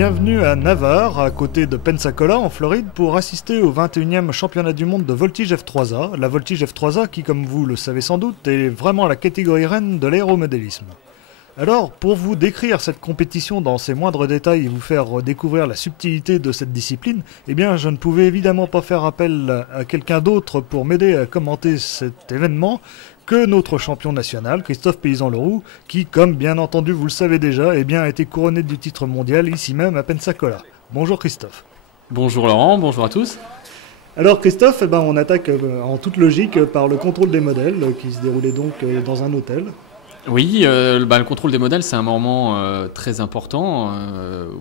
Bienvenue à Navarre, à côté de Pensacola, en Floride, pour assister au 21e championnat du monde de voltige F3A. La voltige F3A qui, comme vous le savez sans doute, est vraiment la catégorie reine de l'aéromodélisme. Alors, pour vous décrire cette compétition dans ses moindres détails et vous faire découvrir la subtilité de cette discipline, eh bien, je ne pouvais évidemment pas faire appel à quelqu'un d'autre pour m'aider à commenter cet événement que notre champion national, Christophe Paysan-Leroux, qui, comme bien entendu vous le savez déjà, eh bien, a été couronné du titre mondial ici même à Pensacola. Bonjour Christophe. Bonjour Laurent, bonjour à tous. Alors Christophe, on attaque en toute logique par le contrôle des modèles qui se déroulait donc dans un hôtel. Oui, le contrôle des modèles, c'est un moment très important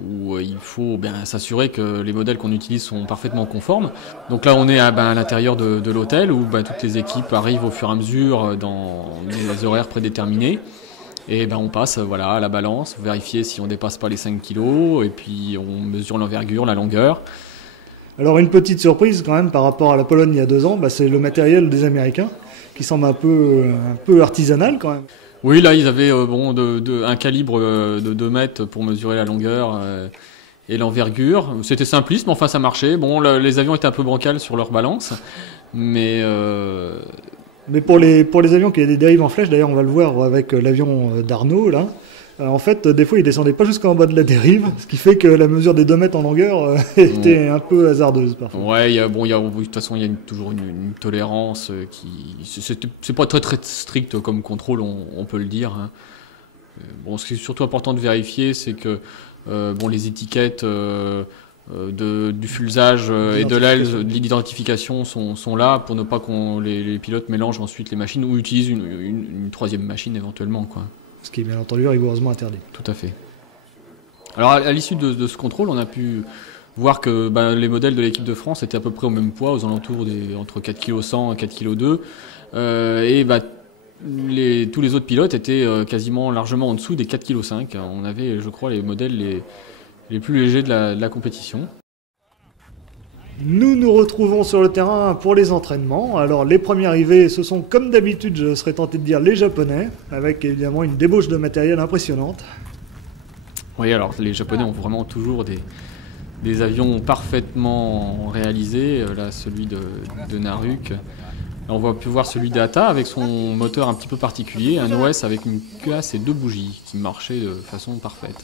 où il faut s'assurer que les modèles qu'on utilise sont parfaitement conformes. Donc là, on est à l'intérieur de l'hôtel où toutes les équipes arrivent au fur et à mesure dans des horaires prédéterminés. Et on passe à la balance, vérifier si on ne dépasse pas les 5 kg, et puis on mesure l'envergure, la longueur. Alors une petite surprise quand même par rapport à la Pologne il y a 2 ans, c'est le matériel des Américains qui semble un peu artisanal quand même. Oui, là, ils avaient un calibre de 2 mètres pour mesurer la longueur et l'envergure. C'était simpliste, mais enfin, ça marchait. Bon, les avions étaient un peu bancals sur leur balance, mais... Mais pour les avions qui avaient des dérives en flèche, d'ailleurs, on va le voir avec l'avion d'Arnaud, là, en fait, des fois, il descendait pas jusqu'en bas de la dérive, ce qui fait que la mesure des 2 mètres en longueur était un peu hasardeuse, parfois. Ouais, de toute façon, il y a toujours une tolérance qui... C'est pas très, très strict comme contrôle, on peut le dire. Hein. Ce qui est surtout important de vérifier, c'est que les étiquettes du fuselage et de l'aile d'identification sont là pour ne pas que les pilotes mélangent ensuite les machines ou utilisent une troisième machine éventuellement, quoi. Ce qui est bien entendu rigoureusement interdit. Tout à fait. Alors à l'issue de ce contrôle, on a pu voir que les modèles de l'équipe de France étaient à peu près au même poids, aux alentours entre 4,1 kg et 4,2 kg. Tous les autres pilotes étaient quasiment largement en dessous des 4,5 kg. On avait, je crois, les modèles les plus légers de la compétition. Nous nous retrouvons sur le terrain pour les entraînements. Alors les premiers arrivés, ce sont comme d'habitude, je serais tenté de dire les Japonais, avec évidemment une débauche de matériel impressionnante. Oui, alors les Japonais ont vraiment toujours des avions parfaitement réalisés. Là, celui de Naruk. On va voir celui d'Ata avec son moteur un petit peu particulier, un OS avec une QAS et 2 bougies qui marchaient de façon parfaite.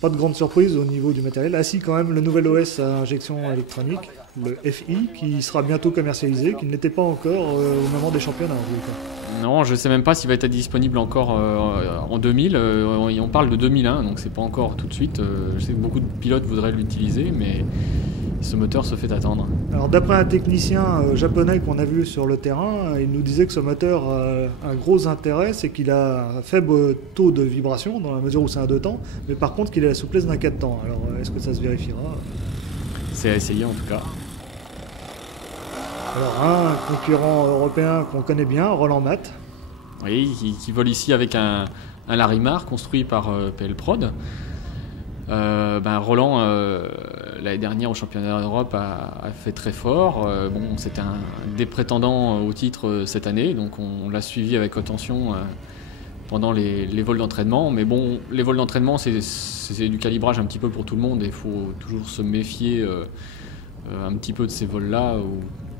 Pas de grande surprise au niveau du matériel. Ah si, quand même, le nouvel OS à injection électronique, le FI, qui sera bientôt commercialisé, qui n'était pas encore au moment des championnats. En tout cas. Non, je ne sais même pas s'il va être disponible encore en 2000. On parle de 2001, donc c'est pas encore tout de suite. Je sais que beaucoup de pilotes voudraient l'utiliser, mais ce moteur se fait attendre. Alors d'après un technicien japonais qu'on a vu sur le terrain, il nous disait que ce moteur a un gros intérêt, c'est qu'il a un faible taux de vibration dans la mesure où c'est un 2 temps, mais par contre qu'il a la souplesse d'un 4 temps. Alors est-ce que ça se vérifiera? C'est à essayer en tout cas. Alors un concurrent européen qu'on connaît bien, Roland Matt. Oui, qui vole ici avec un Larimar construit par PL Prod. Roland, l'année dernière au championnat d'Europe, a fait très fort. C'était un des prétendants au titre cette année, donc on l'a suivi avec attention pendant les vols d'entraînement. Mais les vols d'entraînement, c'est du calibrage un petit peu pour tout le monde et il faut toujours se méfier un petit peu de ces vols-là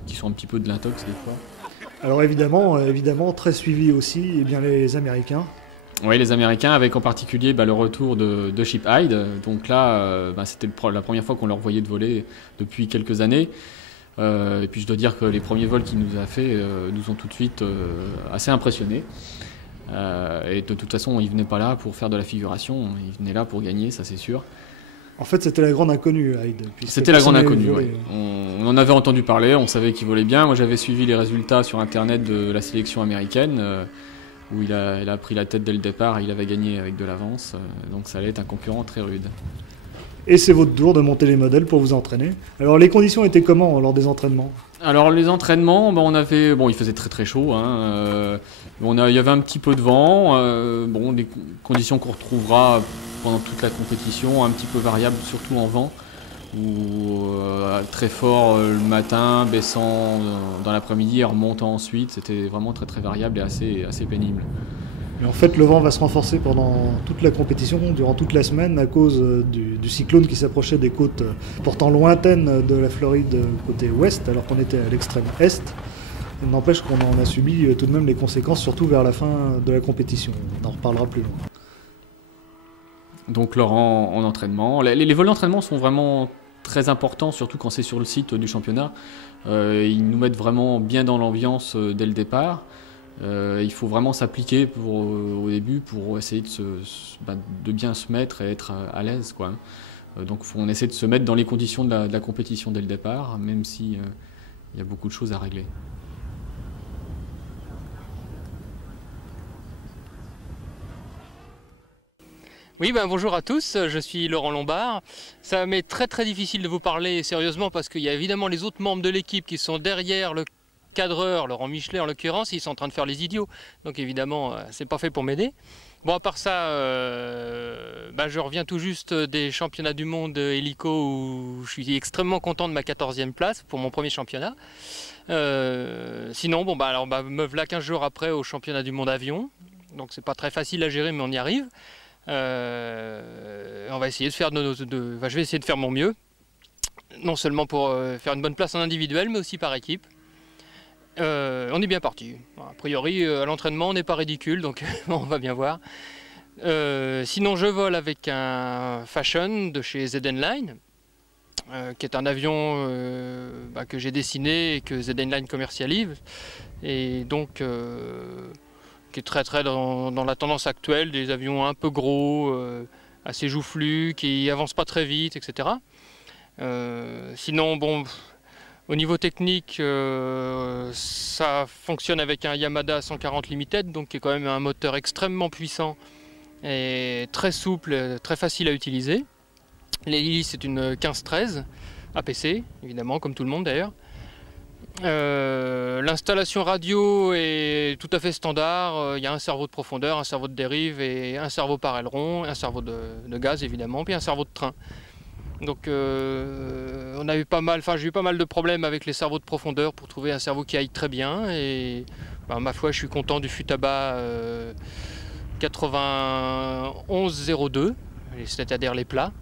qui sont un petit peu de l'intox des fois. Alors évidemment, très suivi aussi, les Américains. Oui, les Américains, avec en particulier le retour de Chip Hyde. Donc là, c'était la première fois qu'on leur voyait de voler depuis quelques années. Et puis je dois dire que les premiers vols qu'il nous a fait nous ont tout de suite assez impressionnés. Et de toute façon, il ne venait pas là pour faire de la figuration, il venait là pour gagner, ça c'est sûr. En fait, c'était la grande inconnue, Hyde. C'était la grande inconnue, oui. On en avait entendu parler, on savait qu'il volait bien. Moi, j'avais suivi les résultats sur Internet de la sélection américaine. Où il a pris la tête dès le départ et il avait gagné avec de l'avance. Donc ça allait être un concurrent très rude. Et c'est votre tour de monter les modèles pour vous entraîner. Alors les conditions étaient comment lors des entraînements? Alors les entraînements, il faisait très très chaud. Hein. Il y avait un petit peu de vent. Des conditions qu'on retrouvera pendant toute la compétition, un petit peu variables, surtout en vent. Très fort le matin, baissant dans l'après-midi et remontant ensuite. C'était vraiment très très variable et assez pénible. Et en fait, le vent va se renforcer pendant toute la compétition, durant toute la semaine, à cause du cyclone qui s'approchait des côtes pourtant lointaines de la Floride côté ouest, alors qu'on était à l'extrême est. Il n'empêche qu'on en a subi tout de même les conséquences, surtout vers la fin de la compétition. On en reparlera plus loin. Donc Laurent en entraînement. Les vols d'entraînement sont vraiment très importants, surtout quand c'est sur le site du championnat. Ils nous mettent vraiment bien dans l'ambiance dès le départ. Il faut vraiment s'appliquer au début pour essayer de bien se mettre et être à l'aise, quoi. Donc on essaie de se mettre dans les conditions de la compétition dès le départ, même si il y a beaucoup de choses à régler. Oui, bonjour à tous, je suis Laurent Lombard. Ça m'est très difficile de vous parler sérieusement parce qu'il y a évidemment les autres membres de l'équipe qui sont derrière le cadreur, Laurent Michelet en l'occurrence, ils sont en train de faire les idiots, donc évidemment c'est pas fait pour m'aider. Bon, à part ça, je reviens tout juste des championnats du monde hélico où je suis extrêmement content de ma 14e place pour mon premier championnat. Sinon, me voilà 15 jours après au championnat du monde avion, donc c'est pas très facile à gérer mais on y arrive. On va essayer de faire je vais essayer de faire mon mieux, non seulement pour faire une bonne place en individuel, mais aussi par équipe. On est bien parti. A priori, à l'entraînement, on n'est pas ridicule, donc on va bien voir. Sinon, je vole avec un Fashion de chez ZN Line, qui est un avion que j'ai dessiné et que ZN Line commercialise, et donc qui est très dans la tendance actuelle des avions un peu gros, assez joufflus, qui avancent pas très vite, etc. Sinon, au niveau technique, ça fonctionne avec un Yamada 140 Limited, donc qui est quand même un moteur extrêmement puissant et très souple, très facile à utiliser. L'hélice c'est une 15-13 APC, évidemment, comme tout le monde d'ailleurs. L'installation radio est tout à fait standard. Il y a un cerveau de profondeur, un cerveau de dérive et un cerveau par aileron, un cerveau de gaz évidemment, puis un cerveau de train. Donc j'ai eu pas mal de problèmes avec les cerveaux de profondeur pour trouver un cerveau qui aille très bien. Et ma foi, je suis content du Futaba 9102, c'est-à-dire les plats.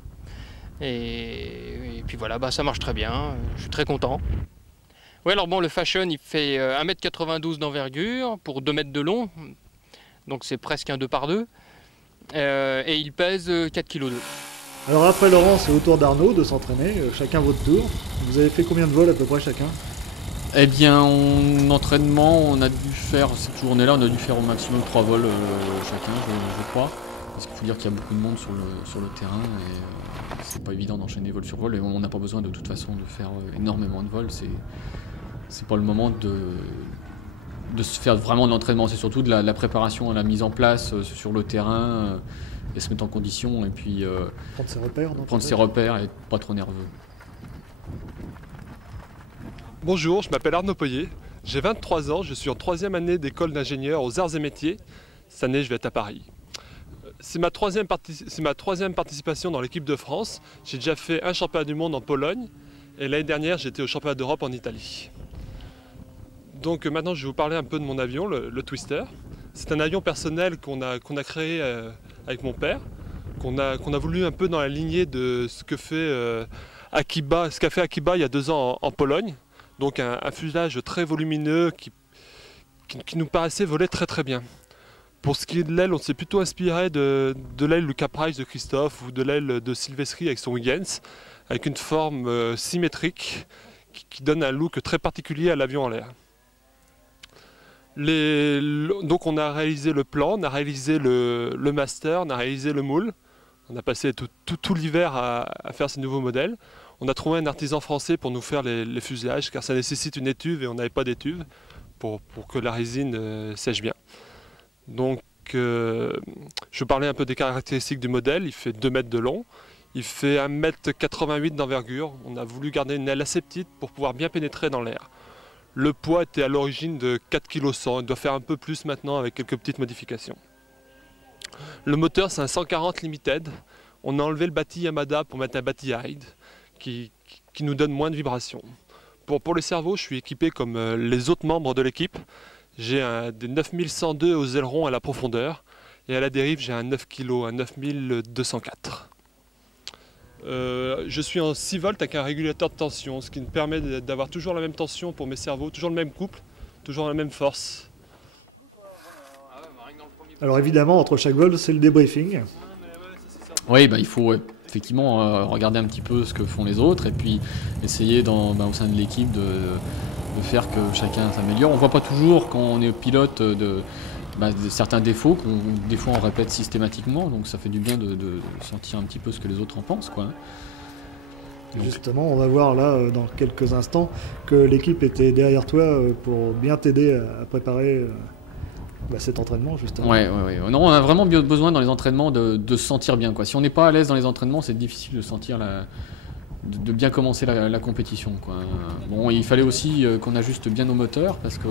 Et puis voilà, ça marche très bien. Je suis très content. Ouais, alors le Fashion il fait 1,92 m d'envergure pour 2 mètres de long, donc c'est presque un 2 par 2, et il pèse 4,2 kg. Alors après Laurent, c'est au tour d'Arnaud de s'entraîner, chacun votre tour. Vous avez fait combien de vols à peu près chacun? Eh bien, en entraînement, on a dû faire, cette journée-là, on a dû faire au maximum 3 vols chacun, je crois. Parce qu'il faut dire qu'il y a beaucoup de monde sur le terrain et c'est pas évident d'enchaîner vol sur vol et on n'a pas besoin de toute façon de faire énormément de vols. C'est pas le moment de se faire vraiment de l'entraînement, c'est surtout de la préparation, la mise en place sur le terrain et se mettre en condition et puis prendre ses repères et pas trop nerveux. Bonjour, je m'appelle Arnaud Poyer, j'ai 23 ans, je suis en 3e année d'école d'ingénieur aux arts et métiers. Cette année, je vais être à Paris. C'est ma troisième participation dans l'équipe de France. J'ai déjà fait un championnat du monde en Pologne et l'année dernière, j'étais au championnat d'Europe en Italie. Donc maintenant, je vais vous parler un peu de mon avion, le Twister. C'est un avion personnel qu'on a créé avec mon père, qu'on a voulu un peu dans la lignée de ce qu'a fait Akiba il y a 2 ans en Pologne. Donc un fuselage très volumineux qui nous paraissait voler très bien. Pour ce qui est de l'aile, on s'est plutôt inspiré de l'aile du Caprice de Christophe ou de l'aile de Silvestri avec son Huygens, avec une forme symétrique qui donne un look très particulier à l'avion en l'air. Donc on a réalisé le plan, on a réalisé le master, on a réalisé le moule. On a passé tout l'hiver à faire ces nouveaux modèles. On a trouvé un artisan français pour nous faire les fuselages, car ça nécessite une étuve et on n'avait pas d'étuve pour que la résine sèche bien. Donc je parlais un peu des caractéristiques du modèle. Il fait 2 mètres de long, il fait 1,88 m d'envergure. On a voulu garder une aile assez petite pour pouvoir bien pénétrer dans l'air. Le poids était à l'origine de 4,1 kg, il doit faire un peu plus maintenant avec quelques petites modifications. Le moteur c'est un 140 Limited. On a enlevé le bâti Yamada pour mettre un bâti Hyde qui nous donne moins de vibrations. Pour les cerveaux, je suis équipé comme les autres membres de l'équipe. J'ai des 9102 aux ailerons à la profondeur et à la dérive j'ai un 9 kg, un 9204. Je suis en 6 volts avec un régulateur de tension, ce qui me permet d'avoir toujours la même tension pour mes cerveaux, toujours le même couple, toujours la même force. Alors évidemment, entre chaque vol, c'est le débriefing. Oui, il faut effectivement regarder un petit peu ce que font les autres et puis essayer au sein de l'équipe de faire que chacun s'améliore. On ne voit pas toujours quand on est pilote de certains défauts des fois on répète systématiquement, donc ça fait du bien de sentir un petit peu ce que les autres en pensent, quoi. Donc, justement, on va voir là dans quelques instants que l'équipe était derrière toi pour bien t'aider à préparer cet entraînement, justement. Ouais. Non, on a vraiment besoin dans les entraînements de se sentir bien, quoi. Si on n'est pas à l'aise dans les entraînements, c'est difficile de sentir de bien commencer la compétition, quoi. Bon, il fallait aussi qu'on ajuste bien nos moteurs parce qu'on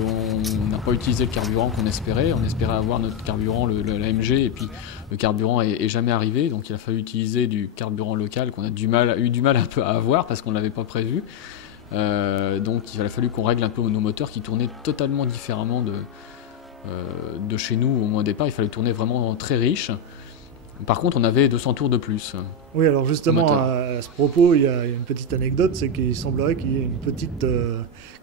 n'a pas utilisé le carburant qu'on espérait. On espérait avoir notre carburant, l'AMG, et puis le carburant est jamais arrivé. Donc il a fallu utiliser du carburant local qu'on a eu du mal un peu à avoir parce qu'on ne l'avait pas prévu. Donc il a fallu qu'on règle un peu nos moteurs qui tournaient totalement différemment de chez nous au moins au départ. Il fallait tourner vraiment très riche. Par contre, on avait 200 tours de plus. Oui, alors justement, à ce propos, il y a une petite anecdote, c'est qu'il semblerait qu'il y ait une petite,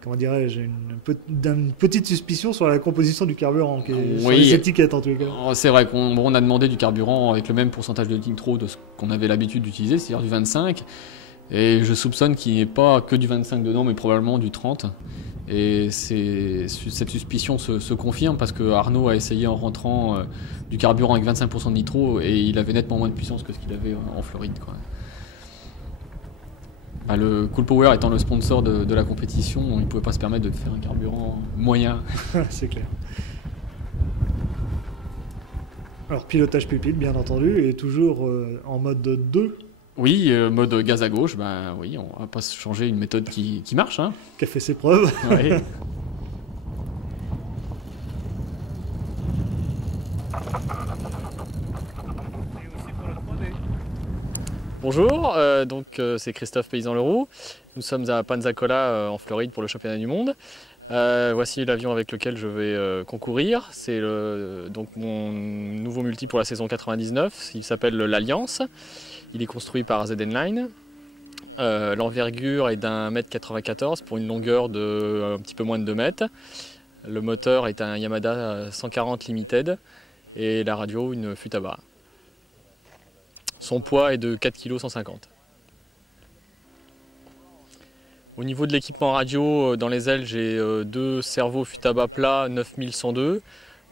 comment dirais-je, une petite suspicion sur la composition du carburant, sur les étiquettes en tout cas. C'est vrai qu'on a demandé du carburant avec le même pourcentage de nitro de ce qu'on avait l'habitude d'utiliser, c'est-à-dire du 25. Et je soupçonne qu'il n'y ait pas que du 25 dedans, mais probablement du 30. Et cette suspicion se confirme parce que Arnaud a essayé en rentrant du carburant avec 25% de nitro et il avait nettement moins de puissance que ce qu'il avait en Floride, quoi. Le Cool Power étant le sponsor de la compétition, il ne pouvait pas se permettre de faire un carburant moyen. C'est clair. Alors pilotage pupitre bien entendu et toujours en mode 2. Oui, mode gaz à gauche, oui, on va pas changer une méthode qui marche, hein. Qui a fait ses preuves. Oui. Bonjour, c'est Christophe Paysan-Leroux. Nous sommes à Pensacola en Floride pour le championnat du monde. Voici l'avion avec lequel je vais concourir. C'est mon nouveau multi pour la saison 99. Il s'appelle l'Alliance. Il est construit par ZN Line. L'envergure est d'un mètre 94 pour une longueur de un petit peu moins de 2 mètres. Le moteur est un Yamada 140 Limited et la radio une Futaba. Son poids est de 4 kg 150. Au niveau de l'équipement radio, dans les ailes, j'ai 2 cerveaux Futaba plats 9102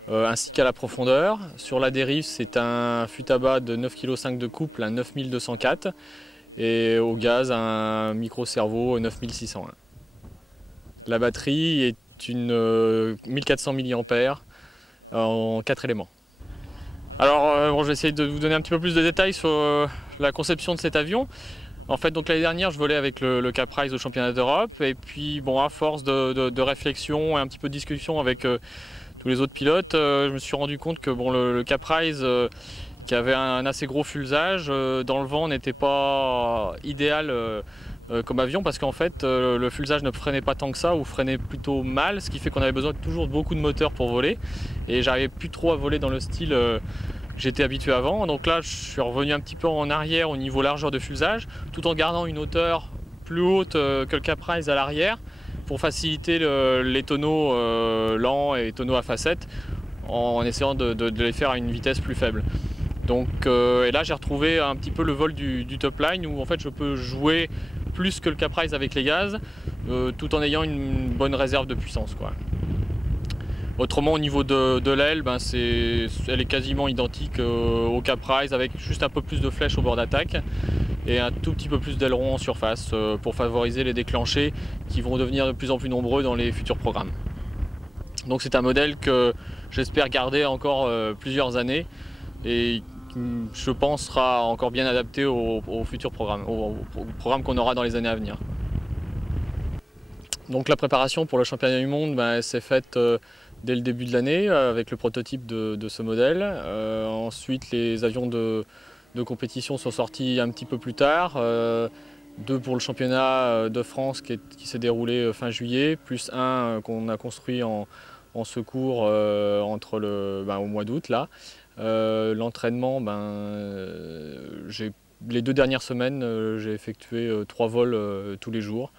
ainsi qu'à la profondeur. Sur la dérive, c'est un Futaba de 9,5 kg de couple, un 9204 et au gaz, un micro-cerveau 9601. La batterie est une 1400 mAh en 4 éléments. Alors, je vais essayer de vous donner un petit peu plus de détails sur la conception de cet avion. En fait, l'année dernière, je volais avec le Caprice au championnat d'Europe. Et puis, à force de réflexion et un petit peu de discussion avec tous les autres pilotes, je me suis rendu compte que le Caprice, qui avait un assez gros fuselage, dans le vent n'était pas idéal comme avion parce qu'en fait, le fuselage ne freinait pas tant que ça ou freinait plutôt mal, ce qui fait qu'on avait besoin toujours de beaucoup de moteurs pour voler. Et j'arrivais plus trop à voler dans le style que j'étais habitué avant. Donc là, je suis revenu un petit peu en arrière au niveau largeur de fuselage, tout en gardant une hauteur plus haute que le Caprice à l'arrière pour faciliter les tonneaux lents et tonneaux à facettes en essayant de les faire à une vitesse plus faible. Donc, et là, j'ai retrouvé un petit peu le vol du top line où en fait je peux jouer plus que le Caprice avec les gaz tout en ayant une bonne réserve de puissance, quoi. Autrement, au niveau de l'aile, elle est quasiment identique au Caprice avec juste un peu plus de flèches au bord d'attaque et un tout petit peu plus d'ailerons en surface pour favoriser les déclenchés qui vont devenir de plus en plus nombreux dans les futurs programmes. Donc c'est un modèle que j'espère garder encore plusieurs années et je pense sera encore bien adapté aux futurs programmes, aux programmes qu'on aura dans les années à venir. Donc la préparation pour le championnat du monde s'est faite dès le début de l'année avec le prototype de ce modèle. Ensuite les avions de compétition sont sortis un petit peu plus tard. 2 pour le championnat de France qui s'est déroulé fin juillet, plus un qu'on a construit en secours au mois d'août là. L'entraînement, les 2 dernières semaines, j'ai effectué 3 vols tous les jours.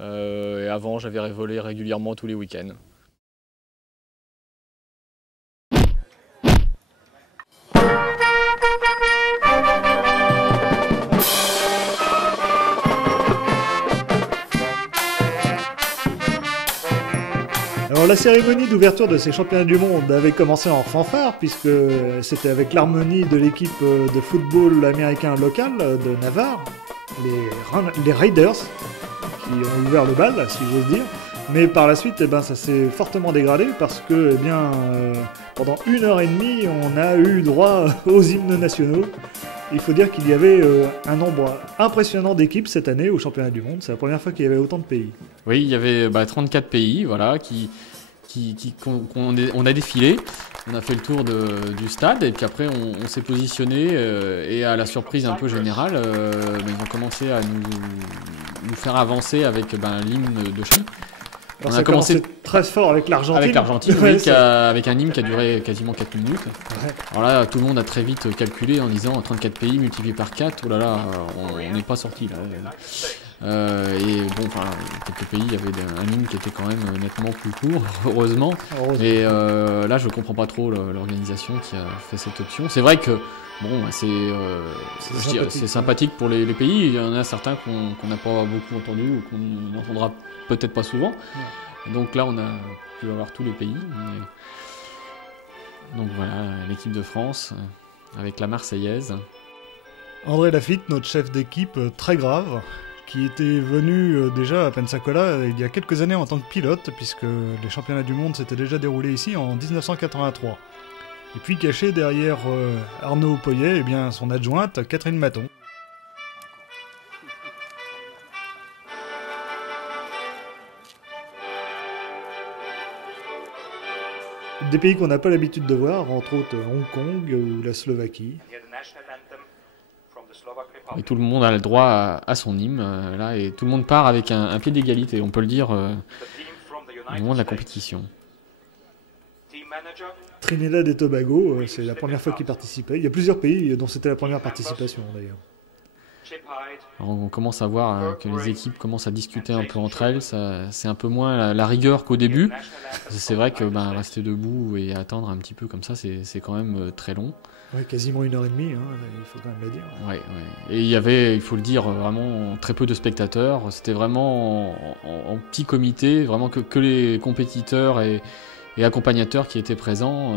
Et avant, j'avais volé régulièrement tous les week-ends. Alors la cérémonie d'ouverture de ces championnats du monde avait commencé en fanfare puisque c'était avec l'harmonie de l'équipe de football américain local de Navarre, les Raiders, qui ont ouvert le bal, si j'ose dire. Mais par la suite, ça s'est fortement dégradé parce que, pendant 1h30, on a eu droit aux hymnes nationaux. Il faut dire qu'il y avait un nombre impressionnant d'équipes cette année au championnat du monde. C'est la première fois qu'il y avait autant de pays. Oui, il y avait 34 pays, voilà, on a défilé. On a fait le tour du stade et puis après on s'est positionné et à la surprise un peu générale, ils ont commencé à nous faire avancer avec l'hymne de Chine. Alors on a commencé très fort avec l'Argentine. Avec l'Argentine, oui, avec un hymne qui a duré quasiment 4 minutes. Ouais. Alors là, tout le monde a très vite calculé en disant 34 pays multiplié par 4, oh là là, on n'est pas sorti là. Quelques pays, il y avait un hymne qui était quand même nettement plus court, heureusement. Et là, je comprends pas trop l'organisation qui a fait cette option. C'est vrai que c'est sympathique pour les pays. Il y en a certains qu'on n'a pas beaucoup entendus ou qu'on n'entendra peut-être pas souvent. Ouais. Donc là, on a pu avoir tous les pays. Donc voilà, l'équipe de France avec la Marseillaise. André Lafitte, notre chef d'équipe très grave, qui était venu déjà à Pensacola il y a quelques années en tant que pilote, puisque les championnats du monde s'étaient déjà déroulés ici en 1983. Et puis caché derrière Arnaud Poyet, son adjointe Catherine Maton. Des pays qu'on n'a pas l'habitude de voir, entre autres Hong Kong ou la Slovaquie. Et tout le monde a le droit à son hymne, là, et tout le monde part avec un pied d'égalité, on peut le dire, au moment de la compétition. Trinidad et Tobago, c'est la première fois qu'ils participaient. Il y a plusieurs pays dont c'était la première participation, d'ailleurs. Alors, on commence à voir que les équipes commencent à discuter un peu entre elles, c'est un peu moins la rigueur qu'au début. C'est vrai que rester debout et attendre un petit peu comme ça, c'est quand même très long. Ouais, quasiment 1h30, il faut quand même le dire. Ouais. Et il y avait, il faut le dire, vraiment très peu de spectateurs. C'était vraiment en petit comité, vraiment que les compétiteurs et accompagnateurs qui étaient présents.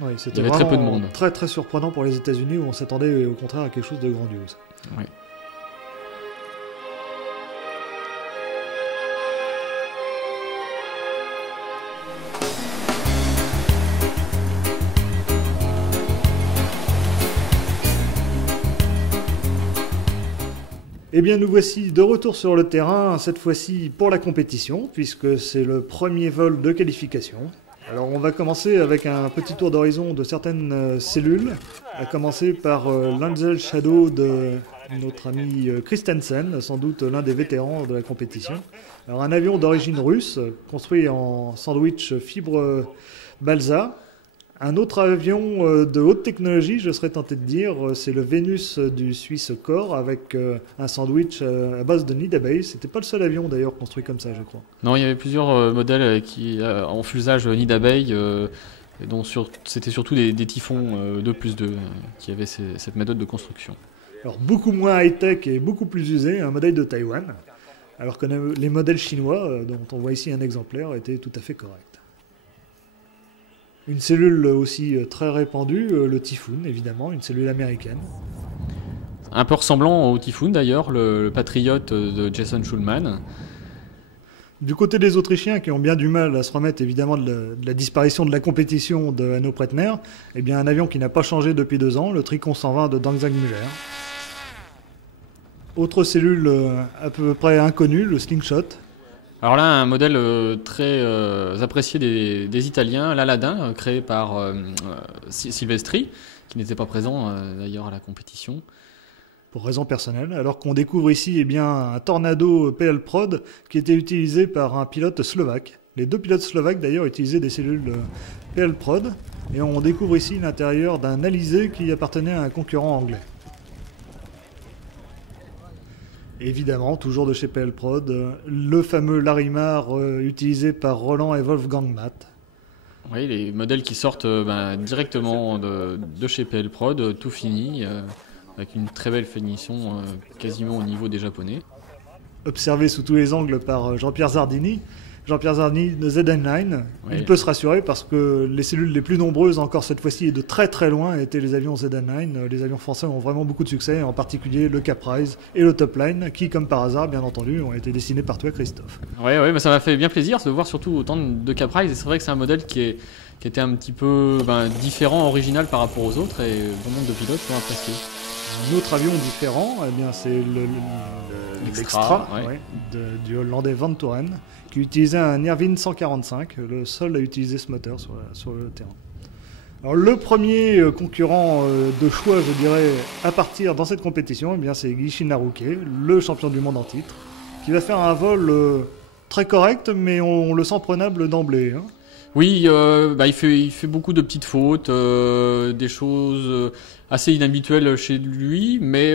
Ouais, il y avait très peu de monde. Très très surprenant pour les États-Unis où on s'attendait au contraire à quelque chose de grandiose. Ouais. Eh bien, nous voici de retour sur le terrain, cette fois-ci pour la compétition, puisque c'est le premier vol de qualification. Alors, on va commencer avec un petit tour d'horizon de certaines cellules, à commencer par l'Angel Shadow de notre ami Christensen, sans doute l'un des vétérans de la compétition. Alors, un avion d'origine russe, construit en sandwich fibre balsa. Un autre avion de haute technologie, je serais tenté de dire, c'est le Vénus du Suisse Core avec un sandwich à base de nid d'abeille. C'était pas le seul avion d'ailleurs construit comme ça, je crois. Non, il y avait plusieurs modèles en fuselage nid d'abeille, dont c'était surtout des typhons 2+2 qui avaient cette méthode de construction. Alors beaucoup moins high-tech et beaucoup plus usé, un modèle de Taïwan, alors que les modèles chinois, dont on voit ici un exemplaire, étaient tout à fait corrects. Une cellule aussi très répandue, le Typhoon, évidemment, une cellule américaine. Un peu ressemblant au Typhoon d'ailleurs, le Patriot de Jason Schulman. Du côté des Autrichiens qui ont bien du mal à se remettre évidemment de la disparition de la compétition de Hanno Pretner, eh bien un avion qui n'a pas changé depuis 2 ans, le Tricon 120 de Dangzang Muller. Autre cellule à peu près inconnue, le Slingshot. Alors là, un modèle très apprécié des Italiens, l'Aladin, créé par Silvestri, qui n'était pas présent d'ailleurs à la compétition. Pour raison personnelle, alors qu'on découvre ici un Tornado PL Prod qui était utilisé par un pilote slovaque. Les 2 pilotes slovaques d'ailleurs utilisaient des cellules PL Prod. Et on découvre ici l'intérieur d'un Alizé qui appartenait à un concurrent anglais. Évidemment, toujours de chez PL Prod, le fameux Larimar utilisé par Roland et Wolfgang Matt. Oui, les modèles qui sortent directement de chez PL Prod, tout fini, avec une très belle finition quasiment au niveau des Japonais. Observé sous tous les angles par Jean-Pierre Zardini. Jean-Pierre Zardini de ZN9, Oui. il peut se rassurer parce que les cellules les plus nombreuses encore cette fois-ci et de très très loin étaient les avions ZN9. Les avions français ont vraiment beaucoup de succès, en particulier le Caprice et le Topline, qui comme par hasard, bien entendu, ont été dessinés par toi Christophe. Ouais, mais ça m'a fait bien plaisir de voir surtout autant de Caprice. Et c'est vrai que c'est un modèle qui était un petit peu différent, original par rapport aux autres, et bon nombre de pilotes sont appréciés. Un autre avion différent, eh bien, c'est l'Extra ouais. du Hollandais Van Toren, qui utilisait un Irvine 145, le seul à utiliser ce moteur sur le terrain. Alors, le premier concurrent de choix, je dirais, à partir dans cette compétition, eh bien, c'est Gishi Naruke, le champion du monde en titre, qui va faire un vol très correct, mais on le sent prenable d'emblée. Hein. Oui, il fait beaucoup de petites fautes, des choses assez inhabituelles chez lui, mais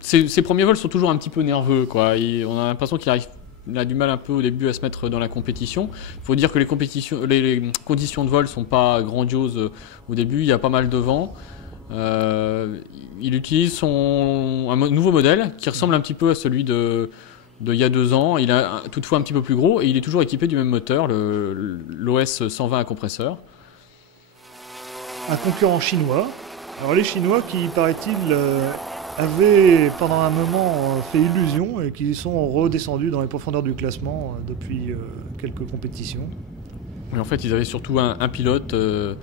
ses premiers vols sont toujours un petit peu nerveux, quoi. On a l'impression qu'il a du mal un peu au début à se mettre dans la compétition. Il faut dire que les conditions de vol sont pas grandioses au début, il y a pas mal de vent. Il utilise un nouveau modèle qui ressemble un petit peu à celui de il y a 2 ans. Il est toutefois un petit peu plus gros et il est toujours équipé du même moteur, l'OS 120 à compresseur. Un concurrent chinois. Alors les Chinois qui, paraît-il, avaient pendant un moment fait illusion et qui sont redescendus dans les profondeurs du classement depuis quelques compétitions. Mais en fait, ils avaient surtout un pilote, de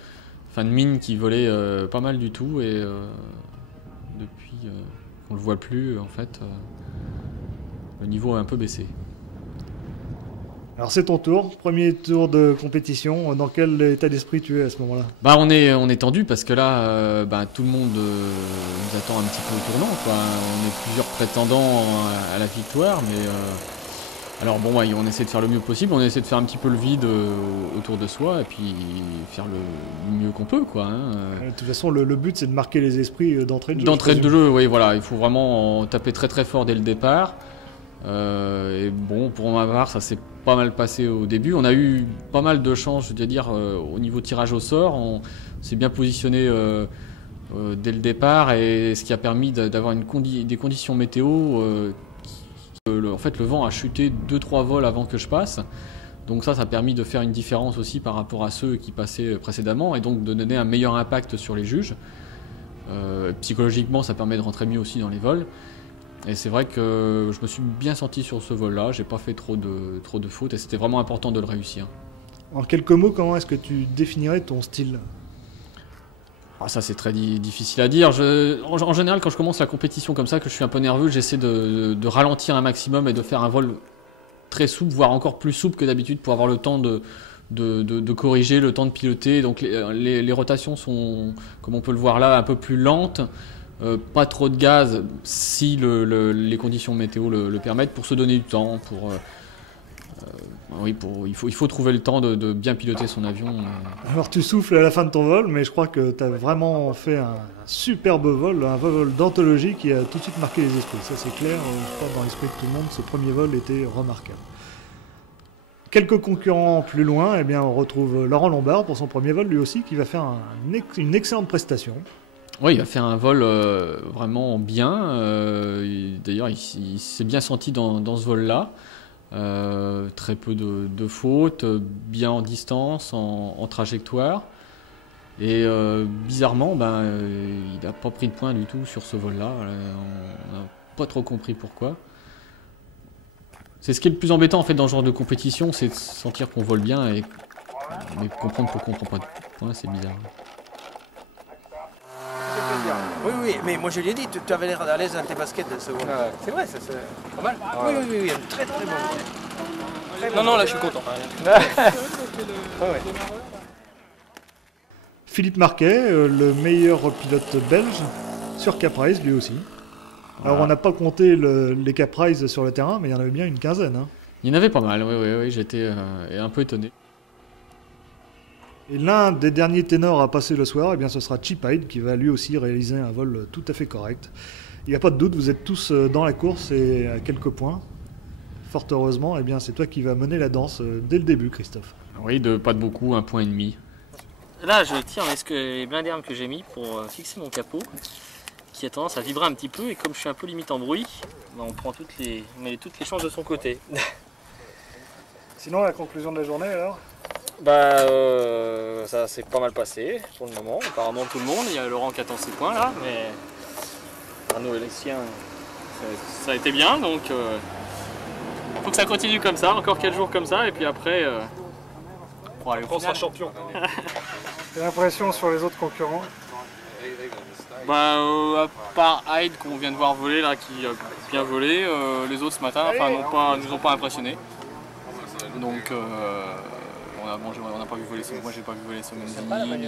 mine, qui volait pas mal du tout et depuis qu'on le voit plus, en fait, le niveau a un peu baissé. Alors c'est ton tour, premier tour de compétition. Dans quel état d'esprit tu es à ce moment-là? On est tendu parce que là, tout le monde nous attend un petit peu au tournant, quoi. On est plusieurs prétendants à la victoire, mais on essaie de faire le mieux possible. On essaie de faire un petit peu le vide autour de soi et puis faire le mieux qu'on peut, quoi. Hein. De toute façon, le but c'est de marquer les esprits d'entrée de jeu. D'entrée de jeu, oui, voilà. Il faut vraiment taper très très fort dès le départ. Et bon, pour ma part, ça s'est pas mal passé au début. On a eu pas mal de chance, je veux dire, au niveau tirage au sort. On s'est bien positionné dès le départ, et ce qui a permis d'avoir des conditions météo. En fait, le vent a chuté 2-3 vols avant que je passe. Donc ça a permis de faire une différence aussi par rapport à ceux qui passaient précédemment, et donc de donner un meilleur impact sur les juges. Psychologiquement, ça permet de rentrer mieux aussi dans les vols. Et c'est vrai que je me suis bien senti sur ce vol-là, j'ai pas fait trop de fautes et c'était vraiment important de le réussir. En quelques mots, comment est-ce que tu définirais ton style? Ça c'est très difficile à dire. En général, quand je commence la compétition comme ça, que je suis un peu nerveux, j'essaie de ralentir un maximum et de faire un vol très souple, voire encore plus souple que d'habitude pour avoir le temps de corriger, le temps de piloter. Donc les rotations sont, comme on peut le voir là, un peu plus lentes. Pas trop de gaz si les conditions météo le permettent, pour se donner du temps. Il faut trouver le temps de bien piloter son avion. Alors tu souffles à la fin de ton vol, mais je crois que tu as vraiment fait un superbe vol, un vol d'anthologie qui a tout de suite marqué les esprits. Ça c'est clair, je crois que dans l'esprit de tout le monde, ce premier vol était remarquable. Quelques concurrents plus loin, eh bien, on retrouve Laurent Lombard pour son premier vol lui aussi, qui va faire une excellente prestation. Oui, il va faire un vol vraiment bien. D'ailleurs, il s'est bien senti dans ce vol-là. Très peu de fautes, bien en distance, en trajectoire. Et bizarrement, il n'a pas pris de points du tout sur ce vol-là. On n'a pas trop compris pourquoi. C'est ce qui est le plus embêtant en fait dans ce genre de compétition, c'est de sentir qu'on vole bien mais comprendre pourquoi on ne prend pas de points, c'est bizarre. Oui, mais moi je lui ai dit, tu avais l'air à l'aise dans tes baskets de seconde. Ouais. C'est vrai, c'est pas mal. Oui, très très bon. Non, là je suis content. Philippe Marquet, le meilleur pilote belge, sur Caprice lui aussi. Alors on n'a pas compté les Caprice sur le terrain, mais il y en avait bien une quinzaine. Hein. Il y en avait pas mal, oui, j'étais un peu étonné. Et l'un des derniers ténors à passer le soir, eh bien, ce sera Chip Hyde qui va lui aussi réaliser un vol tout à fait correct. Il n'y a pas de doute, vous êtes tous dans la course et à quelques points. Fort heureusement, eh bien, c'est toi qui vas mener la danse dès le début, Christophe. Oui, pas de beaucoup, 1,5 point. Là, je tire les blindés d'armes que j'ai mis pour fixer mon capot, qui a tendance à vibrer un petit peu, et comme je suis un peu limite en bruit, bah, on met toutes les chances de son côté. Sinon, la conclusion de la journée alors? Bah, ça s'est pas mal passé pour le moment. Apparemment tout le monde, il y a Laurent qui attend ses points là, mais Arnaud et les siens, ça a été bien, donc faut que ça continue comme ça, encore 4 jours comme ça, et puis après, On sera champion. Quelle impression sur les autres concurrents? Bah, à part Hyde qu'on vient de voir voler là, qui a bien volé, les autres ce matin nous ont pas impressionnés. Donc on n'a pas vu voler, moi j'ai pas vu voler Somenzi, ni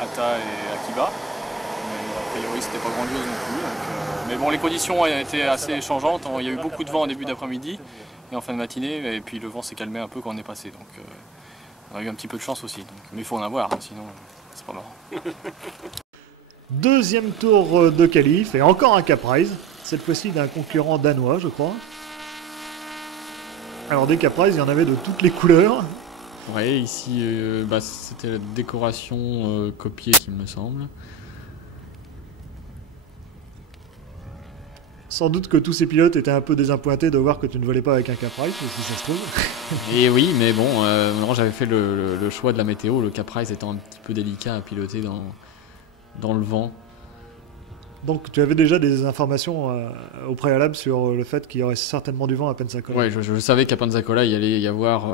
Ata et Akiba. Mais a priori c'était pas grandiose non plus. Donc, mais bon, les conditions ont été assez changeantes, il y a eu beaucoup de vent en début d'après-midi et en fin de matinée, et puis le vent s'est calmé un peu quand on est passé. Donc on a eu un petit peu de chance aussi. Donc, mais il faut en avoir, hein, sinon c'est pas marrant. Deuxième tour de qualif et encore un Caprice, cette fois-ci d'un concurrent danois je crois. Alors des Caprice, il y en avait de toutes les couleurs. Ouais, ici c'était la décoration copiée qu'il me semble. Sans doute que tous ces pilotes étaient un peu désappointés de voir que tu ne volais pas avec un Caprice, si ça se trouve. Et oui, mais bon, j'avais fait le choix de la météo, le Caprice étant un petit peu délicat à piloter dans le vent. Donc tu avais déjà des informations au préalable sur le fait qu'il y aurait certainement du vent à Pensacola. Ouais, je savais qu'à Pensacola il allait y avoir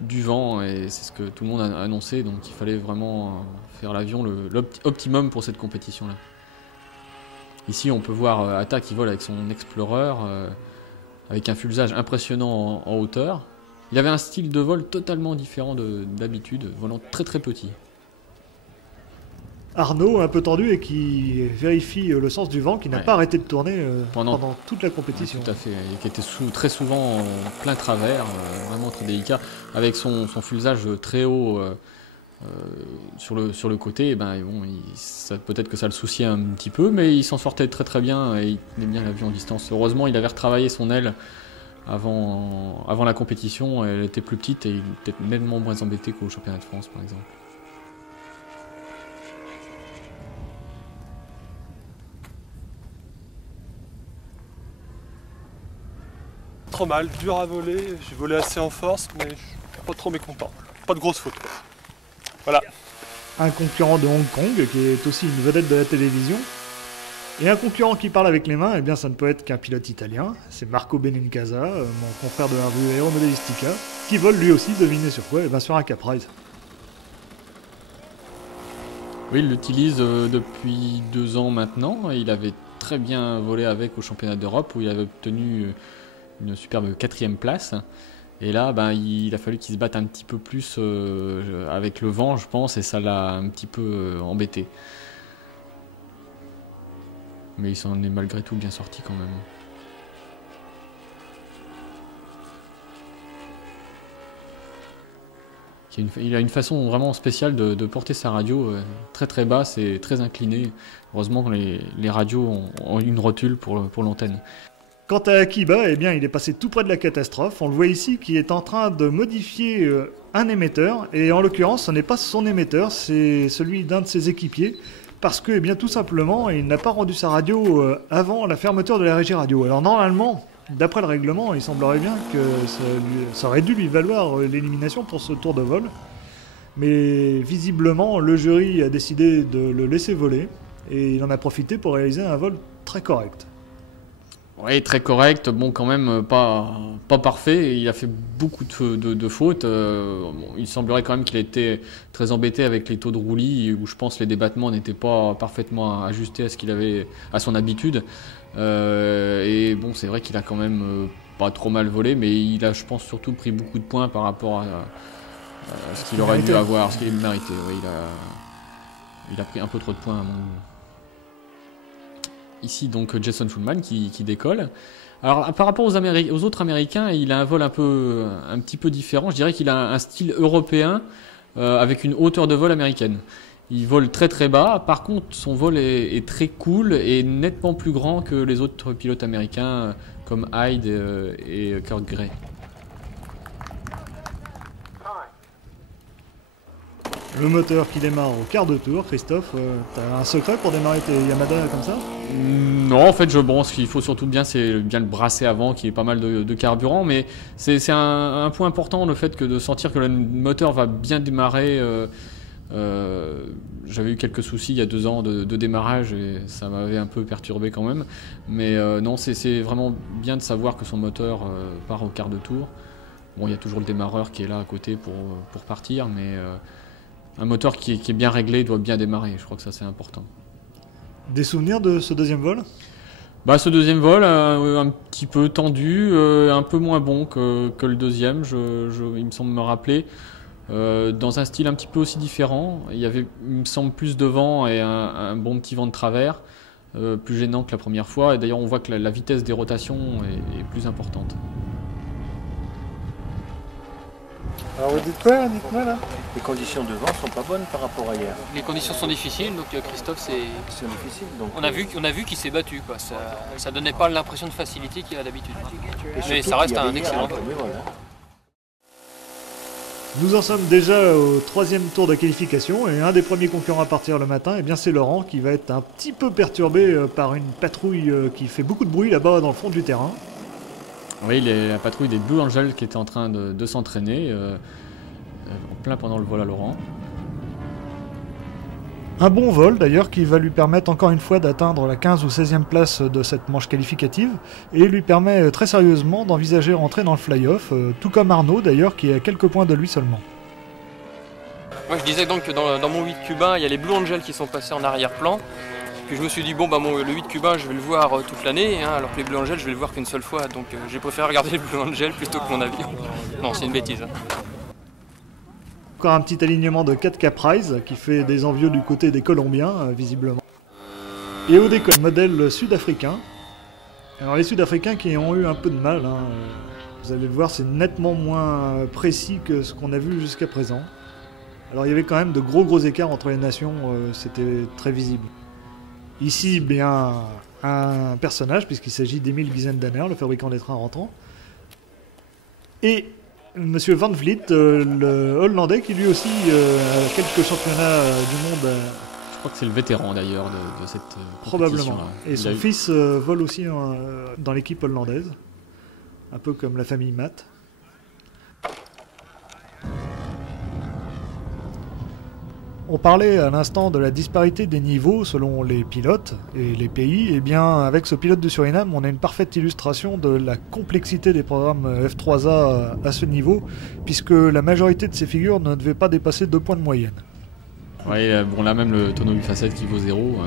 du vent, et c'est ce que tout le monde a annoncé, donc il fallait vraiment faire l'avion l'optimum pour cette compétition-là. Ici on peut voir Ata qui vole avec son Explorer, avec un fuselage impressionnant en hauteur. Il avait un style de vol totalement différent d'habitude, volant très très petit. Arnaud, un peu tendu et qui vérifie le sens du vent, qui n'a pas arrêté de tourner pendant toute la compétition. Ouais, tout à fait, et qui était très souvent en plein travers, vraiment très délicat, avec son fuselage très haut sur le côté. Ben, bon, peut-être que ça le souciait un petit peu, mais il s'en sortait très très bien et il tenait bien l'avion en distance. Heureusement, il avait retravaillé son aile avant la compétition, elle était plus petite et il était nettement moins embêté qu'au championnat de France par exemple. Trop mal, dur à voler, j'ai volé assez en force, mais je suis pas trop mécontent. Pas de grosse faute, quoi. Voilà. Un concurrent de Hong Kong, qui est aussi une vedette de la télévision. Et un concurrent qui parle avec les mains, eh bien ça ne peut être qu'un pilote italien. C'est Marco Benincasa, mon confrère de la revue Aeromodellistica, qui vole lui aussi, devinez sur quoi? Eh bien sur un Caprice. Oui, il l'utilise depuis 2 ans maintenant. Il avait très bien volé avec au championnat d'Europe où il avait obtenu une superbe 4e place. Et là, il a fallu qu'il se batte un petit peu plus avec le vent, je pense, et ça l'a un petit peu embêté. Mais il s'en est malgré tout bien sorti quand même. Il a une façon vraiment spéciale de porter sa radio très très basse et très inclinée. Heureusement que les radios ont une rotule pour l'antenne. Quant à Akiba, eh bien, il est passé tout près de la catastrophe. On le voit ici qui est en train de modifier un émetteur. Et en l'occurrence, ce n'est pas son émetteur, c'est celui d'un de ses équipiers. Parce que, eh bien, tout simplement, il n'a pas rendu sa radio avant la fermeture de la régie radio. Alors normalement, d'après le règlement, il semblerait bien que ça aurait dû lui valoir l'élimination pour ce tour de vol. Mais visiblement, le jury a décidé de le laisser voler. Et il en a profité pour réaliser un vol très correct. Oui, très correct, bon quand même pas parfait, il a fait beaucoup de fautes, il semblerait quand même qu'il était très embêté avec les taux de roulis où je pense les débattements n'étaient pas parfaitement ajustés à ce qu'il avait à son habitude, et bon c'est vrai qu'il a quand même pas trop mal volé, mais il a je pense surtout pris beaucoup de points par rapport à ce qu'il aurait dû avoir, ce qu'il méritait, oui, il a pris un peu trop de points à mon goût. Ici donc Jason Schulman qui décolle Alors par rapport aux autres Américains, il a un vol un petit peu différent. Je dirais qu'il a un style européen avec une hauteur de vol américaine. Il vole très très bas. Par contre, son vol est très cool et nettement plus grand que les autres pilotes américains comme Hyde et Kurt Gray. Le moteur qui démarre au quart de tour, Christophe, t'as un secret pour démarrer tes Yamada comme ça? Non, en fait, ce qu'il faut surtout c'est bien le brasser avant, qu'il y ait pas mal de carburant, mais c'est un point important, le fait de sentir que le moteur va bien démarrer. J'avais eu quelques soucis il y a 2 ans de démarrage et ça m'avait un peu perturbé quand même, mais non, c'est vraiment bien de savoir que son moteur part au quart de tour. Bon, il y a toujours le démarreur qui est là à côté pour partir, mais un moteur qui est bien réglé doit bien démarrer, je crois que ça c'est important. Des souvenirs de ce deuxième vol? Ce deuxième vol, un petit peu tendu, un peu moins bon que le deuxième, il me semble me rappeler, dans un style un petit peu aussi différent. Il y avait, il me semble, plus de vent et un bon petit vent de travers, plus gênant que la première fois, et d'ailleurs on voit que la vitesse des rotations est plus importante. Alors vous dites quoi, dites-moi là? Les conditions de vent sont pas bonnes par rapport à hier. Les conditions sont difficiles, donc Christophe, c'est difficile. Donc, on a vu qu'il s'est battu, quoi. Ça donnait pas l'impression de facilité qu'il a d'habitude. Mais ça surtout reste un excellent vol. Nous en sommes déjà au 3e tour de qualification et un des premiers concurrents à partir le matin, eh bien c'est Laurent qui va être un petit peu perturbé par une patrouille qui fait beaucoup de bruit là-bas dans le fond du terrain. Oui, la patrouille des Blue Angels qui était en train de s'entraîner en plein pendant le vol à Laurent. Un bon vol d'ailleurs qui va lui permettre encore une fois d'atteindre la 15 ou 16e place de cette manche qualificative et lui permet très sérieusement d'envisager rentrer dans le fly-off, tout comme Arnaud d'ailleurs qui est à quelques points de lui seulement. Moi je disais donc que dans mon 8 cubain, il y a les Blue Angels qui sont passés en arrière-plan. Puis je me suis dit, bon, le 8 cubain, je vais le voir toute l'année, hein, alors que les Blue Angels, je vais le voir qu'une seule fois. Donc j'ai préféré regarder les Blue Angels plutôt que mon avion. Non, c'est une bêtise. Hein. Encore un petit alignement de 4 Caprice qui fait des envieux du côté des Colombiens, visiblement. Et au décolle, modèle sud-africain. Alors les Sud-Africains qui ont eu un peu de mal, hein, vous allez le voir, c'est nettement moins précis que ce qu'on a vu jusqu'à présent. Alors il y avait quand même de gros écarts entre les nations, c'était très visible. Ici, bien, un personnage, puisqu'il s'agit d'Emil Wiesendanner, le fabricant des trains rentrants. Et Monsieur Van Vliet, le Hollandais, qui lui aussi a quelques championnats du monde. Je crois que c'est le vétéran d'ailleurs de cette probablement. Et son fils vole aussi dans l'équipe hollandaise, un peu comme la famille Matt. On parlait à l'instant de la disparité des niveaux selon les pilotes et les pays. Et bien, avec ce pilote du Suriname, on a une parfaite illustration de la complexité des programmes F3A à ce niveau, puisque la majorité de ces figures ne devait pas dépasser 2 points de moyenne. Oui, bon là même le tonneau 8 facettes qui vaut 0,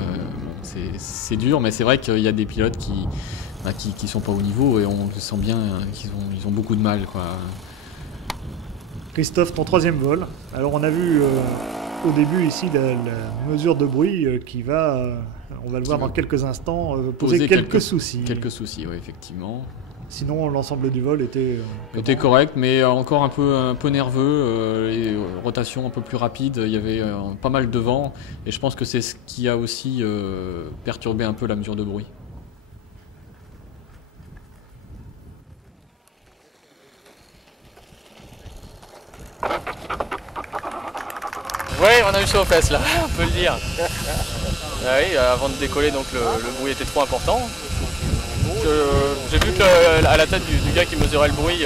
c'est dur, mais c'est vrai qu'il y a des pilotes qui sont pas au niveau et on sent bien qu'ils ont beaucoup de mal, quoi. Christophe, ton 3e vol. Alors on a vu au début ici la mesure de bruit qui va, on va le voir dans quelques instants, poser quelques soucis. Quelques soucis, oui, effectivement. Sinon l'ensemble du vol était correct, mais encore un peu nerveux, les rotations un peu plus rapides, il y avait pas mal de vent, et je pense que c'est ce qui a aussi perturbé un peu la mesure de bruit. Ouais, on a eu chaud aux fesses là, on peut le dire. Ah oui, avant de décoller, donc le bruit était trop important. J'ai vu qu'à la tête du gars qui mesurait le bruit,